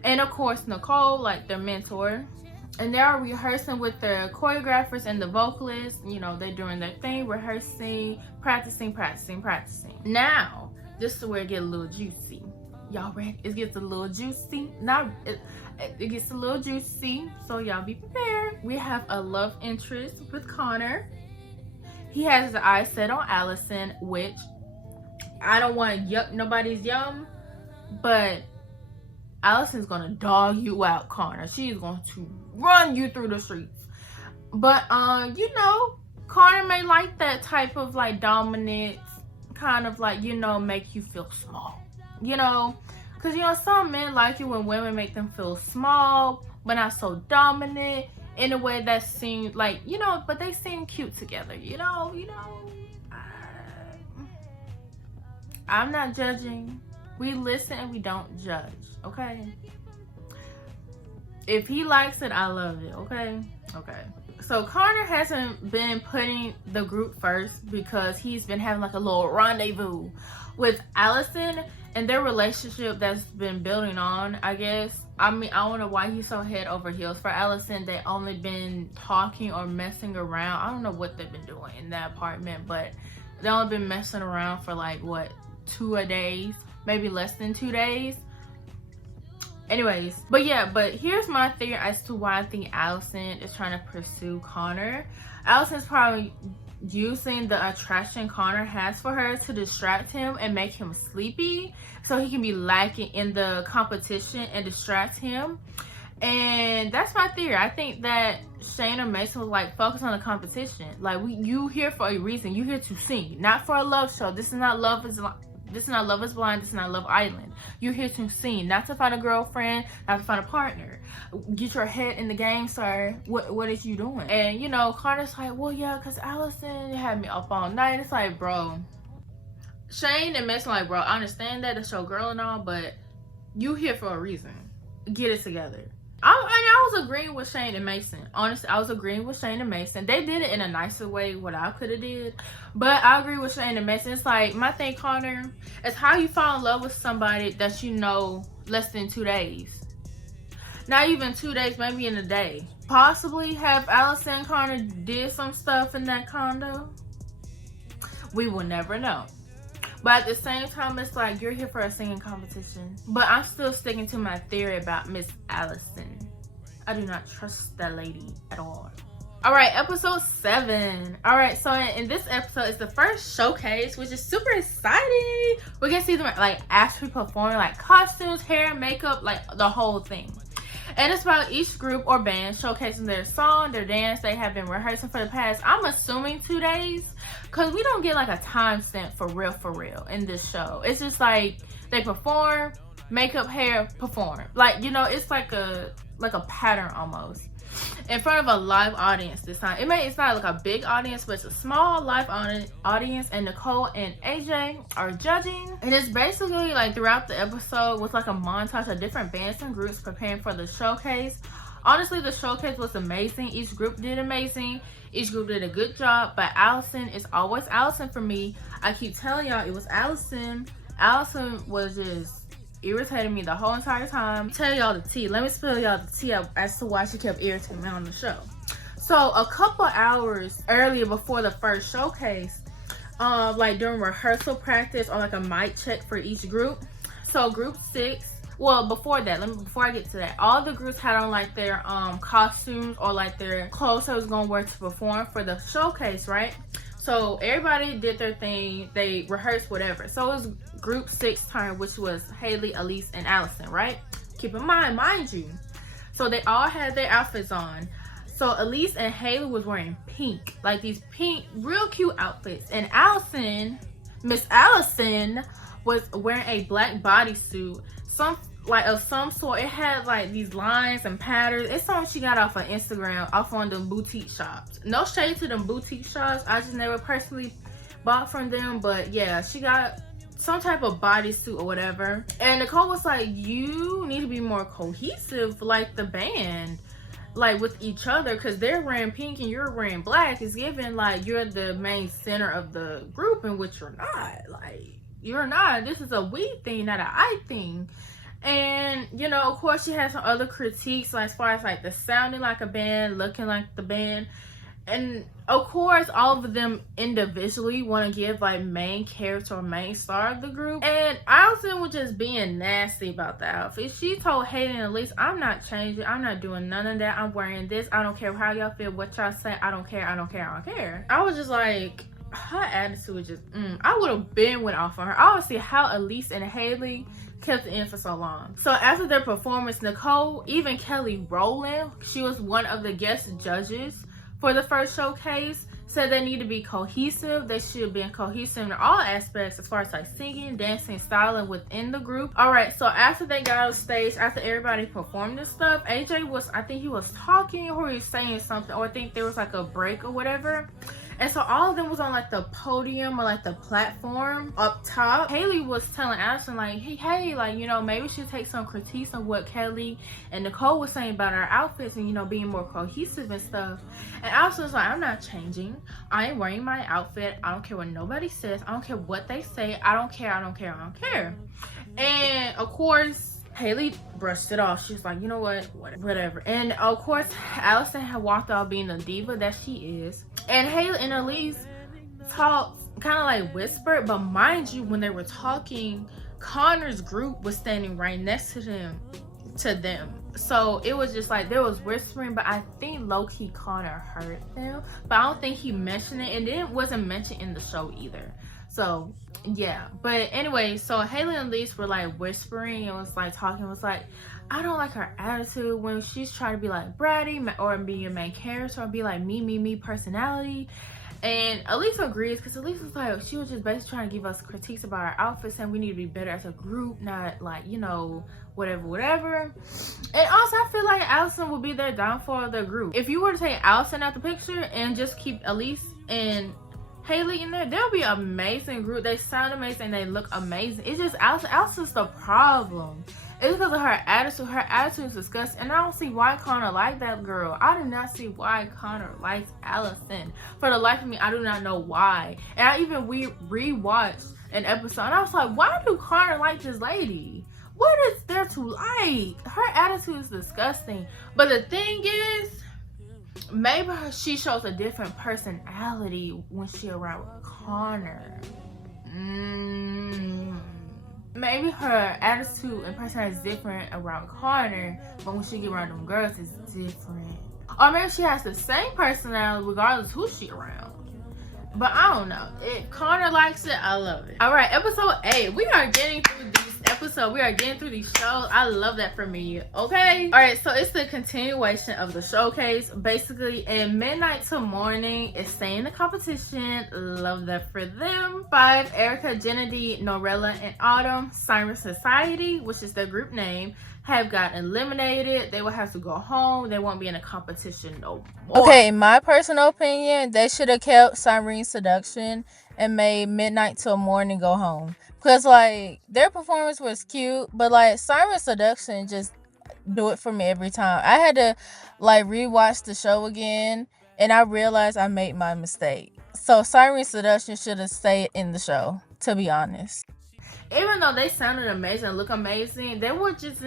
and of course Nicole, like their mentor. And they're rehearsing with the choreographers and the vocalists. You know, they're doing their thing, rehearsing, practicing. Now, this is where it gets a little juicy. Y'all ready? It gets a little juicy. It gets a little juicy, so y'all be prepared. We have a love interest with Connor. He has his eyes set on Allison, which I don't want to yuck nobody's yum, but Allison's gonna dog you out, Connor. She's going to run you through the streets. But you know, Connor may like that type of like dominance, kind of like, you know, make you feel small. You know, because you know, some men like it when women make them feel small, but not so dominant in a way that seems like, you know, but they seem cute together. You know. I'm not judging. We listen and we don't judge, okay? If he likes it, I love it, okay? Okay. So Connor hasn't been putting the group first because he's been having like a little rendezvous with Allison and their relationship that's been building on, I guess. I mean, I don't know why he's so head over heels for Allison. They only been talking or messing around. I don't know what they've been doing in that apartment, but they only been messing around for like, what, 2 days? Maybe less than 2 days. Anyways, but here's my theory as to why I think Allison is trying to pursue Connor. Allison's probably using the attraction Connor has for her to distract him and make him sleepy so he can be lacking in the competition and distract him. And that's my theory. I think that Shane or Mason was like, focus on the competition. Like, you here for a reason. You here to sing, not for a love show. This is not Love is Blind. This is not Love Island. You're here to sing, not to find a girlfriend, not to find a partner. Get your head in the game, sir. What is you doing? And you know, Connor's like, well, yeah, because Allison had me up all night. It's like, bro. Shane and Mason like, bro, I understand that it's your girl and all, but you here for a reason. Get it together. I was agreeing with Shane and Mason. Honestly, I was agreeing with Shane and Mason. They did it in a nicer way what I could have did. But I agree with Shane and Mason. It's like, my thing, Connor, is how you fall in love with somebody that you know less than 2 days. Not even 2 days, maybe in a day. Possibly have Allison and Connor did some stuff in that condo. We will never know. But at the same time, it's like, you're here for a singing competition. But I'm still sticking to my theory about Miss Allison. I do not trust that lady at all. All right, episode 7. All right, so in this episode, it's the first showcase, which is super exciting. We're gonna see them like actually performing, like costumes, hair, makeup, like the whole thing. And it's about each group or band showcasing their song, their dance they have been rehearsing for the past, I'm assuming 2 days. Because we don't get like a time stamp for real in this show. It's just like they perform, makeup, hair, perform. Like, you know, it's like a pattern almost. In front of a live audience this time. It's not like a big audience, but it's a small live audience. And Nicole and AJ are judging. And it's basically like throughout the episode with like a montage of different bands and groups preparing for the showcase. Honestly, the showcase was amazing. Each group did amazing. Each group did a good job. But Allison is always Allison for me. I keep telling y'all it was Allison. Allison was just irritating me the whole entire time. Tell y'all the tea. Let me spill y'all the tea as to why she kept irritating me on the show. So a couple hours earlier before the first showcase, like during rehearsal practice or like a mic check for each group. So group 6. Well, before I get to that, all the groups had on like their costumes or like their clothes they was gonna wear to perform for the showcase, right? So everybody did their thing, they rehearsed whatever. So it was group 6 turn, which was Haley, Elise, and Allison, right? Keep in mind you. So they all had their outfits on. So Elise and Haley was wearing pink, like these pink, real cute outfits. And Allison, Miss Allison, was wearing a black bodysuit, of some sort. It had like these lines and patterns. It's something she got off of Instagram, off on them boutique shops. No shade to them boutique shops. I just never personally bought from them, but yeah, she got some type of bodysuit or whatever. And Nicole was like, you need to be more cohesive like the band, like with each other, because they're wearing pink and you're wearing black. It's given like you're the main center of the group, in which you're not. Like, you're not. This is a we thing, not an I thing. And, you know, of course, she has some other critiques, like, as far as, like, the sounding like a band, looking like the band. And, of course, all of them individually want to give, like, main character or main star of the group. And Allison was just being nasty about the outfit. She told Hayden and Elise, I'm not changing. I'm not doing none of that. I'm wearing this. I don't care how y'all feel, what y'all say. I don't care. I don't care. I don't care. I was just like, her attitude was just, I would have been went off on her. I would see how Elise and Haley kept it in for so long. So after their performance, Nicole, even Kelly Rowland, she was one of the guest judges for the first showcase, said they need to be cohesive. They should have been cohesive in all aspects as far as like singing, dancing, styling within the group. All right, so after they got on stage, after everybody performed this stuff, AJ was, I think he was talking or he was saying something, or I think there was like a break or whatever. And so all of them was on like the podium or like the platform up top. Haley was telling Allison like, hey, like, you know, maybe we should take some critiques on what Kelly and Nicole was saying about our outfits and, you know, being more cohesive and stuff. And Allison was like, I'm not changing. I ain't wearing my outfit. I don't care what nobody says. I don't care what they say. I don't care. I don't care. I don't care. And of course, Haley brushed it off. She was like, you know what, whatever. And of course, Allison had walked out being the diva that she is. And Haley and Elise talked, kind of like whispered, but mind you, when they were talking, Connor's group was standing right next to them. So it was just like there was whispering, but I think low-key Connor heard them, but I don't think he mentioned it, and it wasn't mentioned in the show either. So yeah, but anyway, so Haley and Elise were like whispering and was like talking, was like, I don't like her attitude when she's trying to be like bratty or be a main character or be like me personality. And Elise agrees, because Elise was like, she was just basically trying to give us critiques about our outfits and we need to be better as a group, not like, you know, whatever. And also I feel like Allison would be their downfall of the group. If you were to take Allison out the picture and just keep Elise and Haley in there, they'll be an amazing group. They sound amazing, they look amazing. It's just Allison's the problem. It's because of her attitude. Her attitude is disgusting. And I don't see why Connor liked that girl. I do not see why Connor likes Allison. For the life of me, I do not know why. And I even re-watched an episode and I was like, why do Connor like this lady? What is there to like? Her attitude is disgusting. But the thing is, maybe she shows a different personality when she around Connor. Maybe her attitude and personality is different around Connor, but when she get around them girls, it's different. Or maybe she has the same personality regardless who she around. But I don't know. If Connor likes it, I love it. All right, episode 8. We are getting through these episodes. We are getting through these shows. I love that for me. Okay. All right, so it's the continuation of the showcase. Basically, in Midnight to Morning, it's staying in the competition. Love that for them. 5, Erica, Jenny, Norella, and Autumn. Siren Society, which is their group name, have gotten eliminated. They will have to go home. They won't be in a competition no more. Okay, in my personal opinion, they should have kept Siren Seduction and made Midnight till Morning go home. Because, like, their performance was cute, but, like, Siren Seduction just do it for me every time. I had to, like, rewatch the show again, and I realized I made my mistake. So, Siren Seduction should have stayed in the show, to be honest. Even though they sounded amazing and look amazing, they were just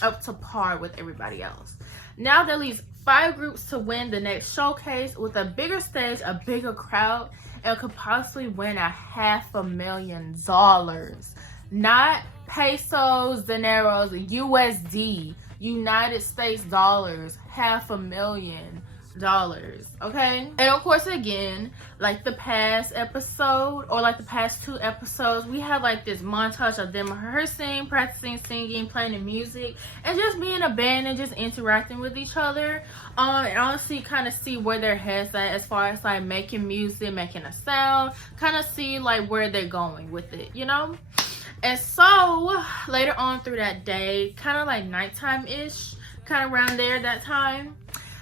up to par with everybody else. Now there leaves 5 groups to win the next showcase with a bigger stage, a bigger crowd, and could possibly win $500,000. Not pesos, dineros, USD, United States dollars, $500,000. Okay, and of course, again, like the past episode or like the past 2 episodes, we have like this montage of them rehearsing, practicing singing, playing the music, and just being a band and just interacting with each other, and honestly kind of see where their heads at as far as like making music, making a sound, kind of see like where they're going with it, you know. And so later on through that day, kind of like nighttime ish, kind of around there that time,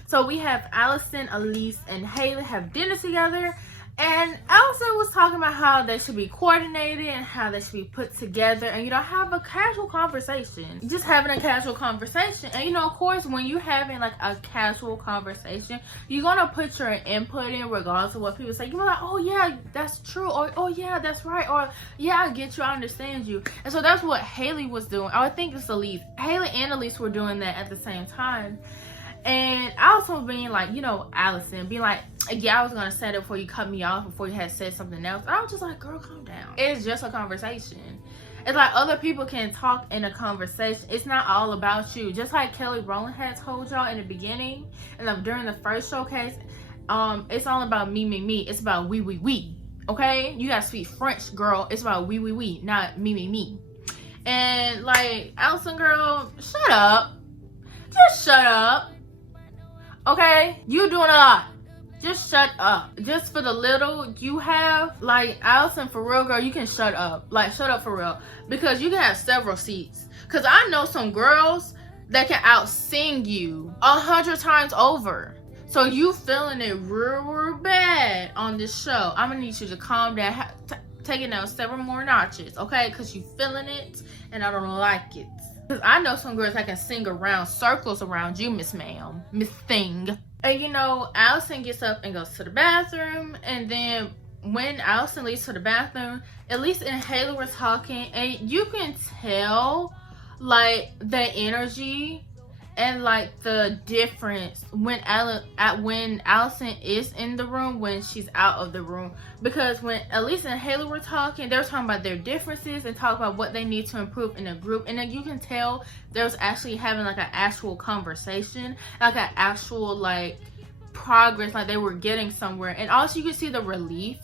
so we have Allison, Elise, and Haley have dinner together. And Allison was talking about how they should be coordinated and how they should be put together and, you know, have a casual conversation. Just having a casual conversation. And, you know, of course, when you're having like a casual conversation, you're going to put your input in regardless of what people say. You're like, oh yeah, that's true. Or, oh yeah, that's right. Or, yeah, I get you. I understand you. And so that's what Haley was doing. I think it's Elise. Haley and Elise were doing that at the same time. And also being like, you know, Allison being like, yeah, I was gonna say that before you cut me off, before you had said something else. I was just like, girl, calm down. It's just a conversation. It's like other people can talk in a conversation. It's not all about you. Just like Kelly Rowland had told y'all in the beginning and during the first showcase, it's all about me. It's about we. Okay, you gotta speak French, girl. It's about we, not me. And like, Allison, girl, shut up. Just shut up. Okay, you doing a lot. Just shut up. Just for the little you have, like, Allison, for real, girl, you can shut up. Like, shut up for real. Because you can have several seats. Because I know some girls that can out-sing you 100 times over. So you feeling it real bad on this show. I'm going to need you to calm down. Take it down several more notches, okay? Because you feeling it, and I don't like it. Because I know some girls that can sing around circles around you, Miss Ma'am. Miss Thing. And you know, Allison gets up and goes to the bathroom. And then when Allison leaves to the bathroom, Elise and Haley were talking. And you can tell, like, the energy and, like, the difference when Allison is in the room, when she's out of the room. Because when Elise and Haley were talking, they were talking about their differences and talking about what they need to improve in the group. And then you can tell they was actually having, like, an actual conversation, like an actual, like, progress, like they were getting somewhere. And also you can see the relief,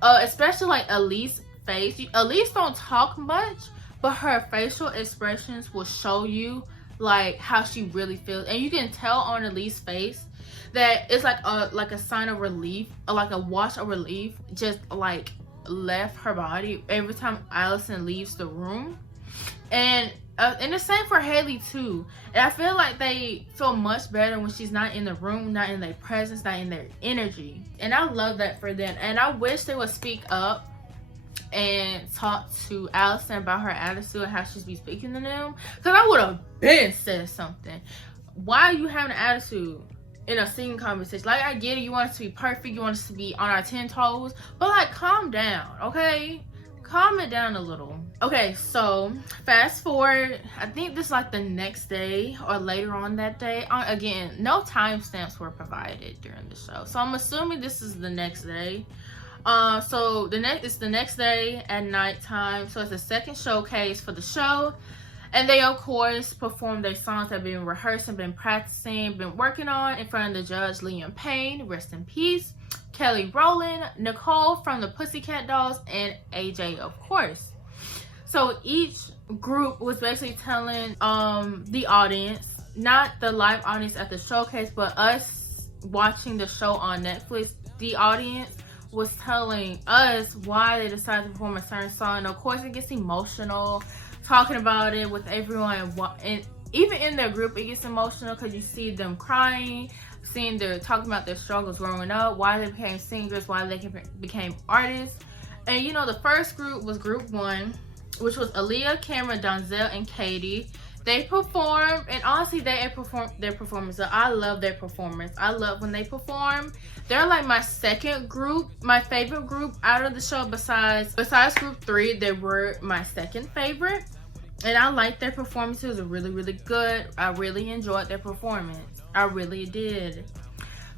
especially, like, Elise's face. Elise don't talk much, but her facial expressions will show you, like, how she really feels. And you can tell on Elise's face that it's like a sign of relief, or like a wash of relief just like left her body every time Allison leaves the room. And the same for Haley too. And I feel like they feel much better when she's not in the room, not in their presence, not in their energy. And I love that for them. And I wish they would speak up and talk to Allison about her attitude and how she's be speaking to them. Because I would have been said something. Why are you having an attitude in a singing conversation? Like, I get it, you want us to be perfect, you want us to be on our 10 toes, but like, calm down, okay? Calm it down a little. Okay, so fast forward, I think this is like the next day or later on that day. Again, no timestamps were provided during the show, so I'm assuming this is the next day. So it's the next day at nighttime. So it's the second showcase for the show. And they, of course, performed their songs that have been rehearsing, been practicing, been working on in front of the judge, Liam Payne, rest in peace, Kelly Rowland, Nicole from the Pussycat Dolls, and AJ, of course. So each group was basically telling the audience, not the live audience at the showcase, but us watching the show on Netflix, the audience was telling us why they decided to perform a certain song. And of course, it gets emotional talking about it with everyone, and even in their group it gets emotional because you see them crying, seeing they're talking about their struggles growing up, why they became singers, why they became artists. And you know, the first group was group 1, which was Aaliyah, Cameron, Donzel, and Katie. They performed, and honestly, they performed their performance. I love their performance. I love when they perform. They're like my second group, my favorite group out of the show. Besides group 3, they were my second favorite. And I liked their performance. It was really, really good. I really enjoyed their performance. I really did.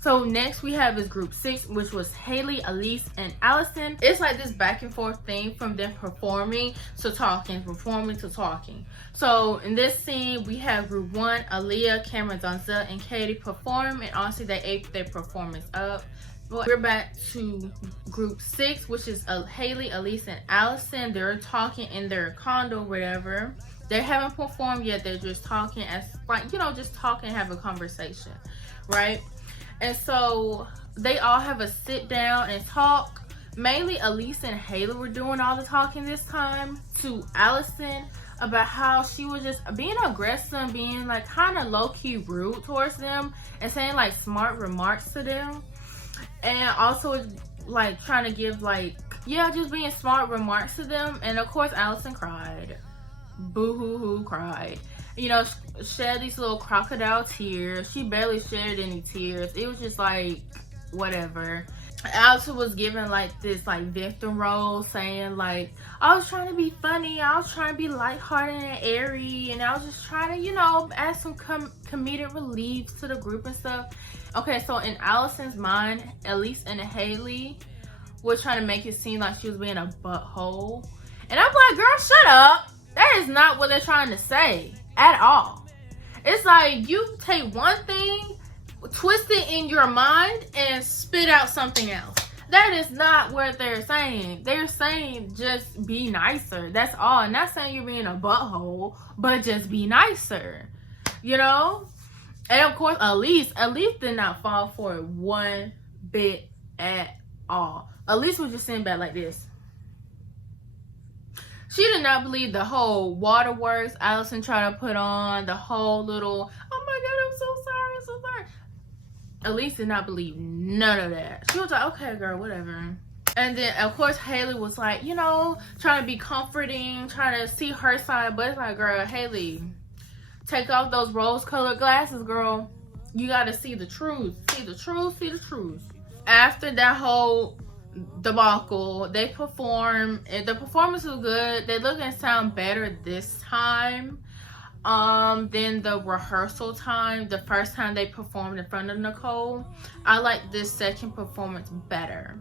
So next we have is group 6, which was Haley, Elise, and Allison. It's like this back and forth thing from them performing to talking, performing to talking. So in this scene, we have group 1, Aaliyah, Cameron, Donzel, and Katie perform, and honestly, they ate their performance up. But we're back to group 6, which is Haley, Elise, and Allison. They're talking in their condo, whatever. They haven't performed yet. They're just talking as, like, you know, just talking, have a conversation, right? And so they all have a sit down and talk. Mainly Elise and Haley were doing all the talking this time to Allison about how she was just being aggressive, being like kind of low-key rude towards them and saying like smart remarks to them. And also like trying to give like, yeah, just being smart remarks to them. And of course Allison cried, boo-hoo-hoo, cried, you know, shed these little crocodile tears. She barely shed any tears. It was just like whatever. Allison was given like this like victim role, saying like, I was trying to be funny, I was trying to be lighthearted and airy, and I was just trying to, you know, add some comedic relief to the group and stuff. Okay, so in Allison's mind, at least in Haley was trying to make it seem like she was being a butthole, and I'm like, girl, shut up. That is not what they're trying to say at all. It's like you take one thing, twist it in your mind, and spit out something else. That is not what they're saying. They're saying just be nicer. That's all. I'm not saying you're being a butthole, but just be nicer. You know? And of course, Elise did not fall for it one bit at all. Elise was just sitting back like this. She did not believe the whole waterworks Allison tried to put on, the whole little, oh my God, I'm so sorry, I'm so sorry. Elise did not believe none of that. She was like, okay, girl, whatever. And then, of course, Haley was like, you know, trying to be comforting, trying to see her side. But it's like, girl, Haley, take off those rose-colored glasses, girl. You got to see the truth. See the truth, see the truth. After that whole debacle, they performed. The performance was good. They look and sound better this time than the rehearsal time. The first time they performed in front of Nicole, I like this second performance better.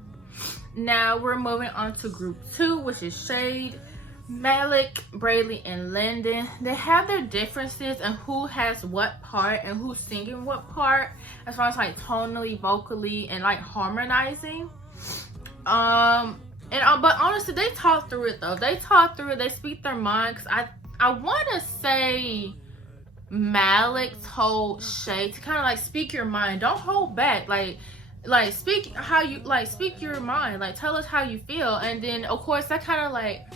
Now we're moving on to group 2, which is Shade, Malik, Braylee, and Lyndon. They have their differences in who has what part and who's singing what part, as far as like tonally, vocally, and like harmonizing. But honestly, they talk through it though. They talk through it. They speak their mind. Cause I want to say Malik told Shay to kind of like speak your mind. Don't hold back. Like speak how you like. Speak your mind. Like tell us how you feel. And then of course that kind of like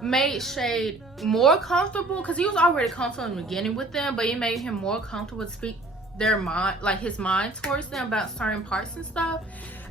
made Shade more comfortable, because he was already comfortable in the beginning with them, but it made him more comfortable to speak their mind, like his mind towards them about certain parts and stuff.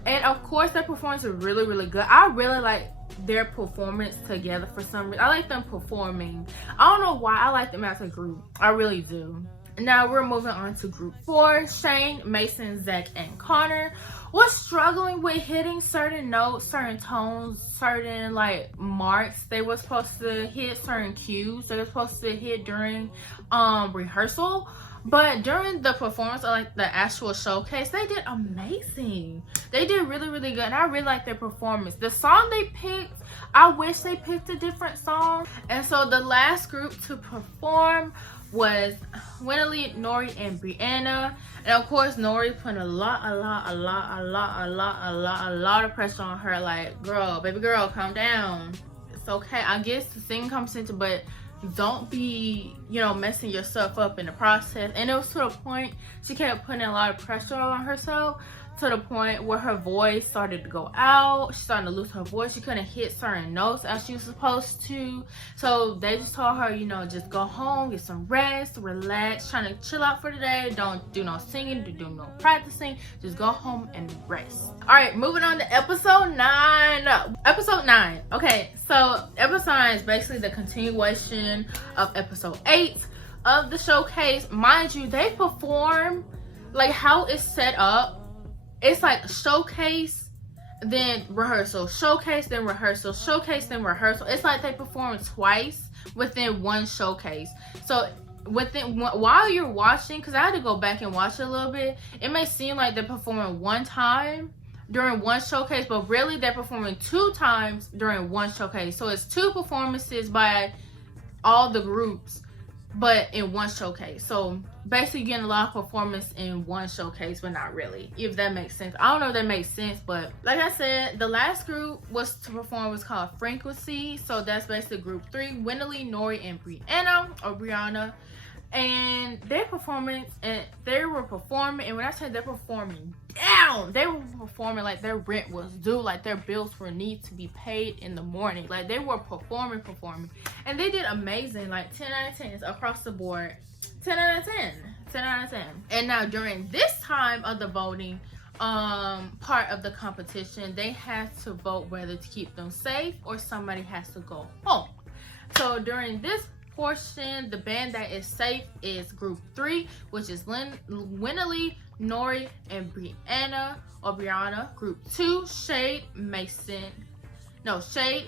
And of course that performance was really, really good. I really like their performance together for some reason. I like them performing. I don't know why. I like them as a group. I really do. Now we're moving on to group 4. Shane, Mason, Zach, and Connor was struggling with hitting certain notes, certain tones, certain like marks. They were supposed to hit certain cues they were supposed to hit during rehearsal. But during the performance, or like the actual showcase, they did amazing. They did really, really good. And I really like their performance. The song they picked, I wish they picked a different song. And so the last group to perform was Winnerly, Nori, and Brianna. And of course, Nori put a lot of pressure on her. Like, girl, baby girl, calm down. It's okay. I guess the singing competition, but don't be, you know, messing yourself up in the process. And it was to the point she kept putting a lot of pressure on herself, to the point where her voice started to go out. She started to lose her voice. She couldn't hit certain notes as she was supposed to. So they just told her, you know, just go home, get some rest, relax, trying to chill out for the day. Don't do no singing, do no practicing. Just go home and rest. All right, moving on to episode 9. Episode 9. Okay, so episode 9 is basically the continuation of episode 8 of the showcase. Mind you, they perform like how it's set up. It's like showcase, then rehearsal, showcase, then rehearsal, showcase, then rehearsal. It's like they perform twice within one showcase. So while you're watching, because I had to go back and watch it a little bit, it may seem like they're performing one time during one showcase, but really they're performing 2 times during one showcase. So it's 2 performances by all the groups, but in one showcase. So basically getting a lot of performance in one showcase, but not really, if that makes sense. I don't know if that makes sense, but like I said, the last group was to perform was called Frequency. So that's basically group 3, Winnerly, Nori, and Brianna. And their performance, and they were performing, and when I say they're performing down, they were performing like their rent was due, like their bills were need to be paid in the morning. Like they were performing, and they did amazing, like 10 out of 10 across the board. 10 out of 10. 10 out of 10. And now during this time of the voting, part of the competition. They had to vote whether to keep them safe or somebody has to go home. So during this portion, the band that is safe is group 3, which is Winley, Nori, and Brianna. Group 2, Shade,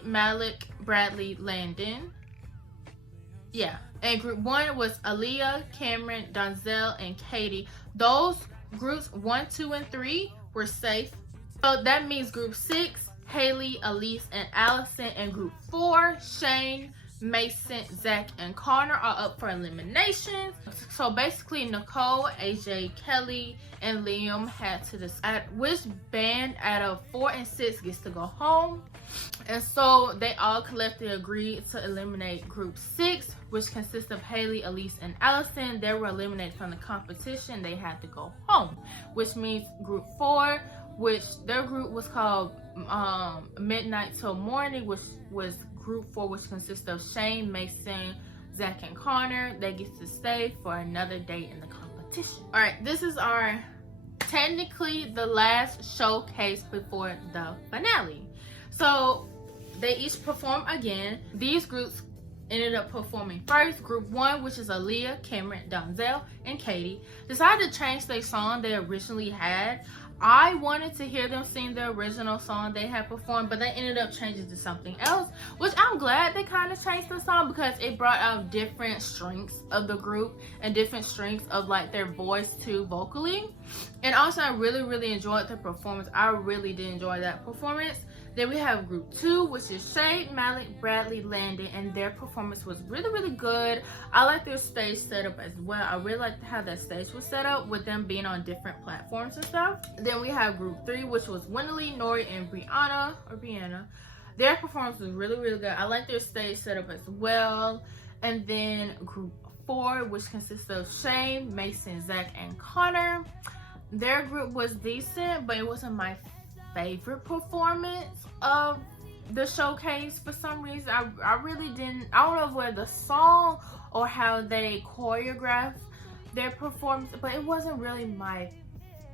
Malik, Bradley, Landon. Yeah. And group 1 was Aaliyah, Cameron, Donzel, and Katie. Those groups 1, 2, and 3 were safe. So that means group 6, Haley, Elise, and Allison. And group 4, Shane, Mason, Zach, and Connor are up for elimination. So basically Nicole, AJ, Kelly, and Liam had to decide which band out of 4 and 6 gets to go home. And so they all collectively agreed to eliminate group 6, which consists of Haley, Elise, and Allison. They were eliminated from the competition. They had to go home, which means group 4, which their group was called Midnight Till Morning, which was group 4, which consists of Shane, Mason, Zach, and Connor. They get to stay for another day in the competition. All right, this is our technically the last showcase before the finale. So they each perform again. These groups ended up performing first. Group 1, which is Aaliyah, Cameron, Donzel, and Katie, decided to change their song they originally had. I wanted to hear them sing the original song they had performed, but they ended up changing to something else, which I'm glad they kind of changed the song because it brought out different strengths of the group and different strengths of like their voice too vocally. And also I really enjoyed the performance. I really did enjoy that performance. Then we have group 2, which is Shade, Malik, Bradley, Landon, and their performance was really good. I like their stage setup as well. I really liked how that stage was set up with them being on different platforms and stuff. Then we have group 3, which was Winley, Nori, and Brianna. Their performance was really good. I like their stage setup as well. And then group 4, which consists of Shane, Mason, Zach, and Connor. Their group was decent, but it wasn't my favorite performance of the showcase for some reason. I really didn't. I don't know if it was the song or how they choreographed their performance, but it wasn't really my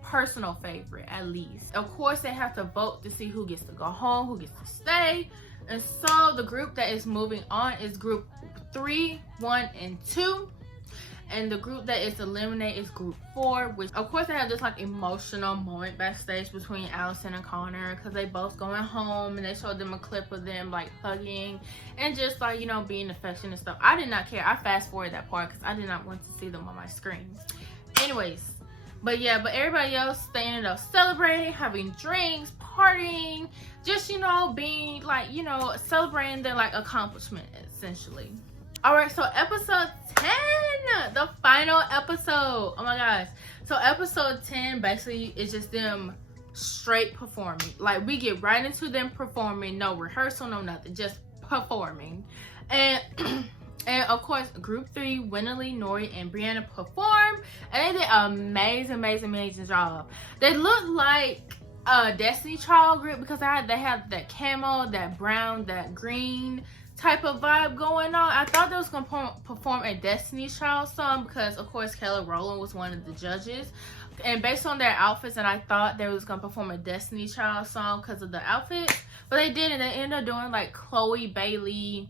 personal favorite, at least. Of course, they have to vote to see who gets to go home, who gets to stay. And so the group that is moving on is group 3, 1, and 2. And the group that is eliminated is group 4, which of course they have this like emotional moment backstage between Allison and Connor because they both going home, and they showed them a clip of them like hugging and just like, you know, being affectionate and stuff. I did not care. I fast forwarded that part because I did not want to see them on my screen. Anyways, but yeah, but everybody else, they ended up celebrating, having drinks, partying, just, you know, being like, you know, celebrating their like accomplishment essentially. All right, so episode 10, the final episode. Oh my gosh. So episode 10 basically is just them straight performing. Like we get right into them performing, no rehearsal, no nothing, just performing. And and of course, group 3, Winley, Nori, and Brianna performed, and they did an amazing job. They looked like a Destiny Child group because they had that camo, that brown, that green type of vibe going on. I thought they was gonna perform a Destiny Child song because of course Kelly Rowland was one of the judges, and based on their outfits, and I thought they was gonna perform a Destiny Child song because of the outfits, but they didn't. They ended up doing like Chloe Bailey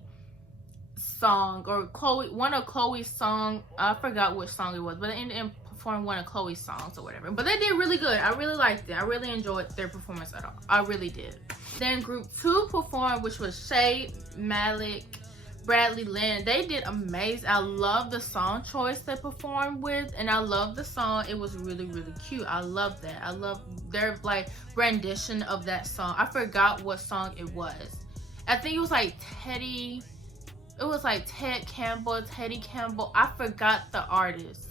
song, or one of Chloe's song. I forgot which song it was, but they ended up performing one of Chloe's songs or whatever. But they did really good. I really liked it. I really enjoyed their performance at all. I really did. Then group 2 performed, which was Shade, Malik, Bradley, Lynn. They did amazing. I love the song choice they performed with, and I love the song. It was really cute. I love that. I love their like rendition of that song. I forgot what song it was. I think it was like Teddy. It was like Teddy Campbell. I forgot the artist.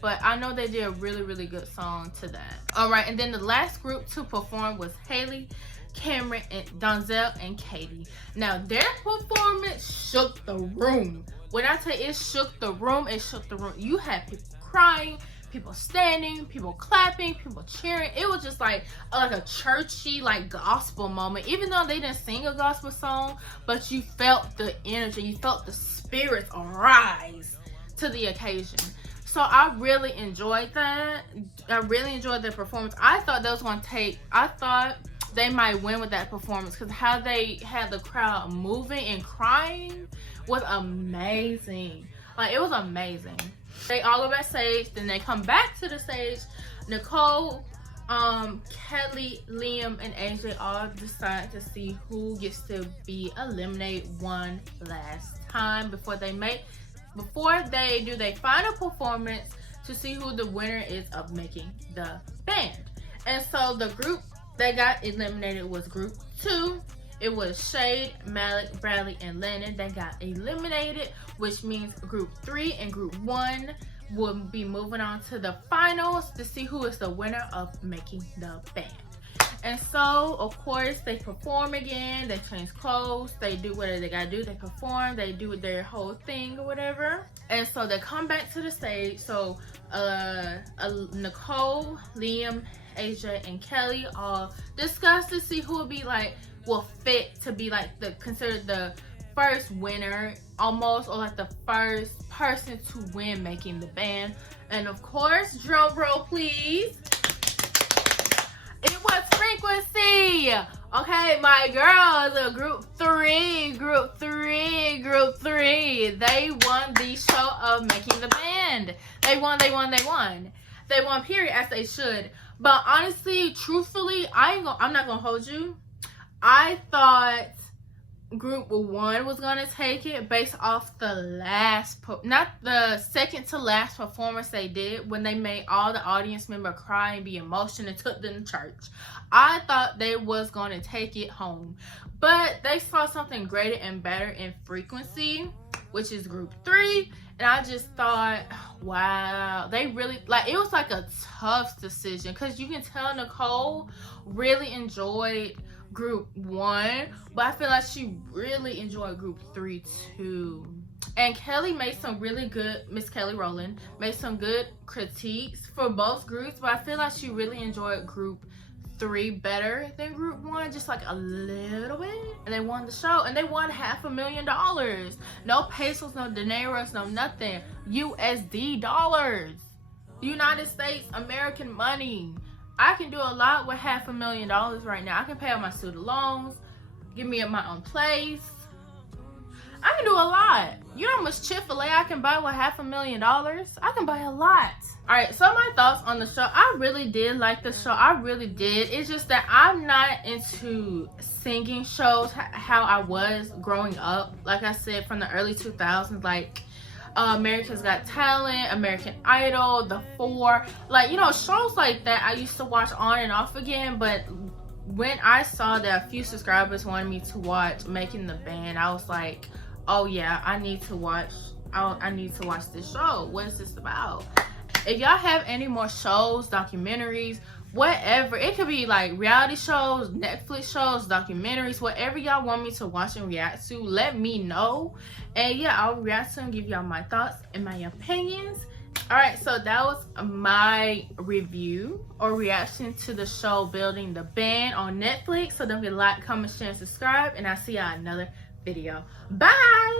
But I know they did a really good song to that. All right, and then the last group to perform was Haley, Cameron, and Donzel, and Katie. Now their performance shook the room. When I tell you it shook the room, it shook the room. You had people crying, people standing, people clapping, people cheering. It was just like a churchy, like gospel moment. Even though they didn't sing a gospel song, but you felt the energy, you felt the spirits arise to the occasion. So I really enjoyed that. I really enjoyed their performance. I thought they might win with that performance because how they had the crowd moving and crying was amazing. Like, it was amazing. They all go backstage, then they come back to the stage. Nicole, Kelly, Liam, and AJ all decide to see who gets to be eliminated one last time before they do their final performance to see who the winner is of making the band. And so the group that got eliminated was group 2. It was Shade, Malik, Bradley, and Lennon that got eliminated, which means group 3 and group 1 will be moving on to the finals to see who is the winner of making the band. And so, of course, they perform again, they change clothes, they do whatever they gotta do, they perform, they do their whole thing or whatever. And so they come back to the stage. So Nicole, Liam, AJ, and Kelly all discuss to see who will fit to be considered the first winner almost, or like the first person to win making the band. And of course, drum roll please, it was Frequency. Okay, my girls, group 3. They won the show of making the band. They won, period, as they should. But honestly, truthfully, I'm not gonna hold you. I thought group 1 was gonna take it based off the not the second to last performance they did when they made all the audience member cry and be emotional and took them to church. I thought they was gonna take it home, but they saw something greater and better in Frequency, which is group 3, and I just thought, wow, they really, it was like a tough decision, because you can tell Nicole really enjoyed group 1, but I feel like she really enjoyed group 3 too. And Kelly made some really good, Miss Kelly Rowland made some good critiques for both groups, but I feel like she really enjoyed group 3 better than group 1, just like a little bit. And they won the show, and they won $500,000. No pesos, no dineros, no nothing. USD dollars, United States American money. I can do a lot with $500,000 right now. I can pay off my student loans, give me my own place. I can do a lot. You know how much Chick-fil-A I can buy with $500,000? I can buy a lot. All right, so my thoughts on the show. I really did like the show. I really did. It's just that I'm not into singing shows how I was growing up. Like I said, from the early 2000s, like America's Got Talent, American Idol, The Four, shows like that I used to watch on and off again. But when I saw that a few subscribers wanted me to watch Making the Band, I was like, oh yeah, I need to watch this show. What is this about? If y'all have any more shows, documentaries, whatever, it could be like reality shows, Netflix shows, documentaries, whatever y'all want me to watch and react to, let me know. And yeah, I'll react to and give y'all my thoughts and my opinions. All right, so that was my review or reaction to the show Building the Band on Netflix. So don't forget to like, comment, share, and subscribe, and I'll see y'all in another video. Bye.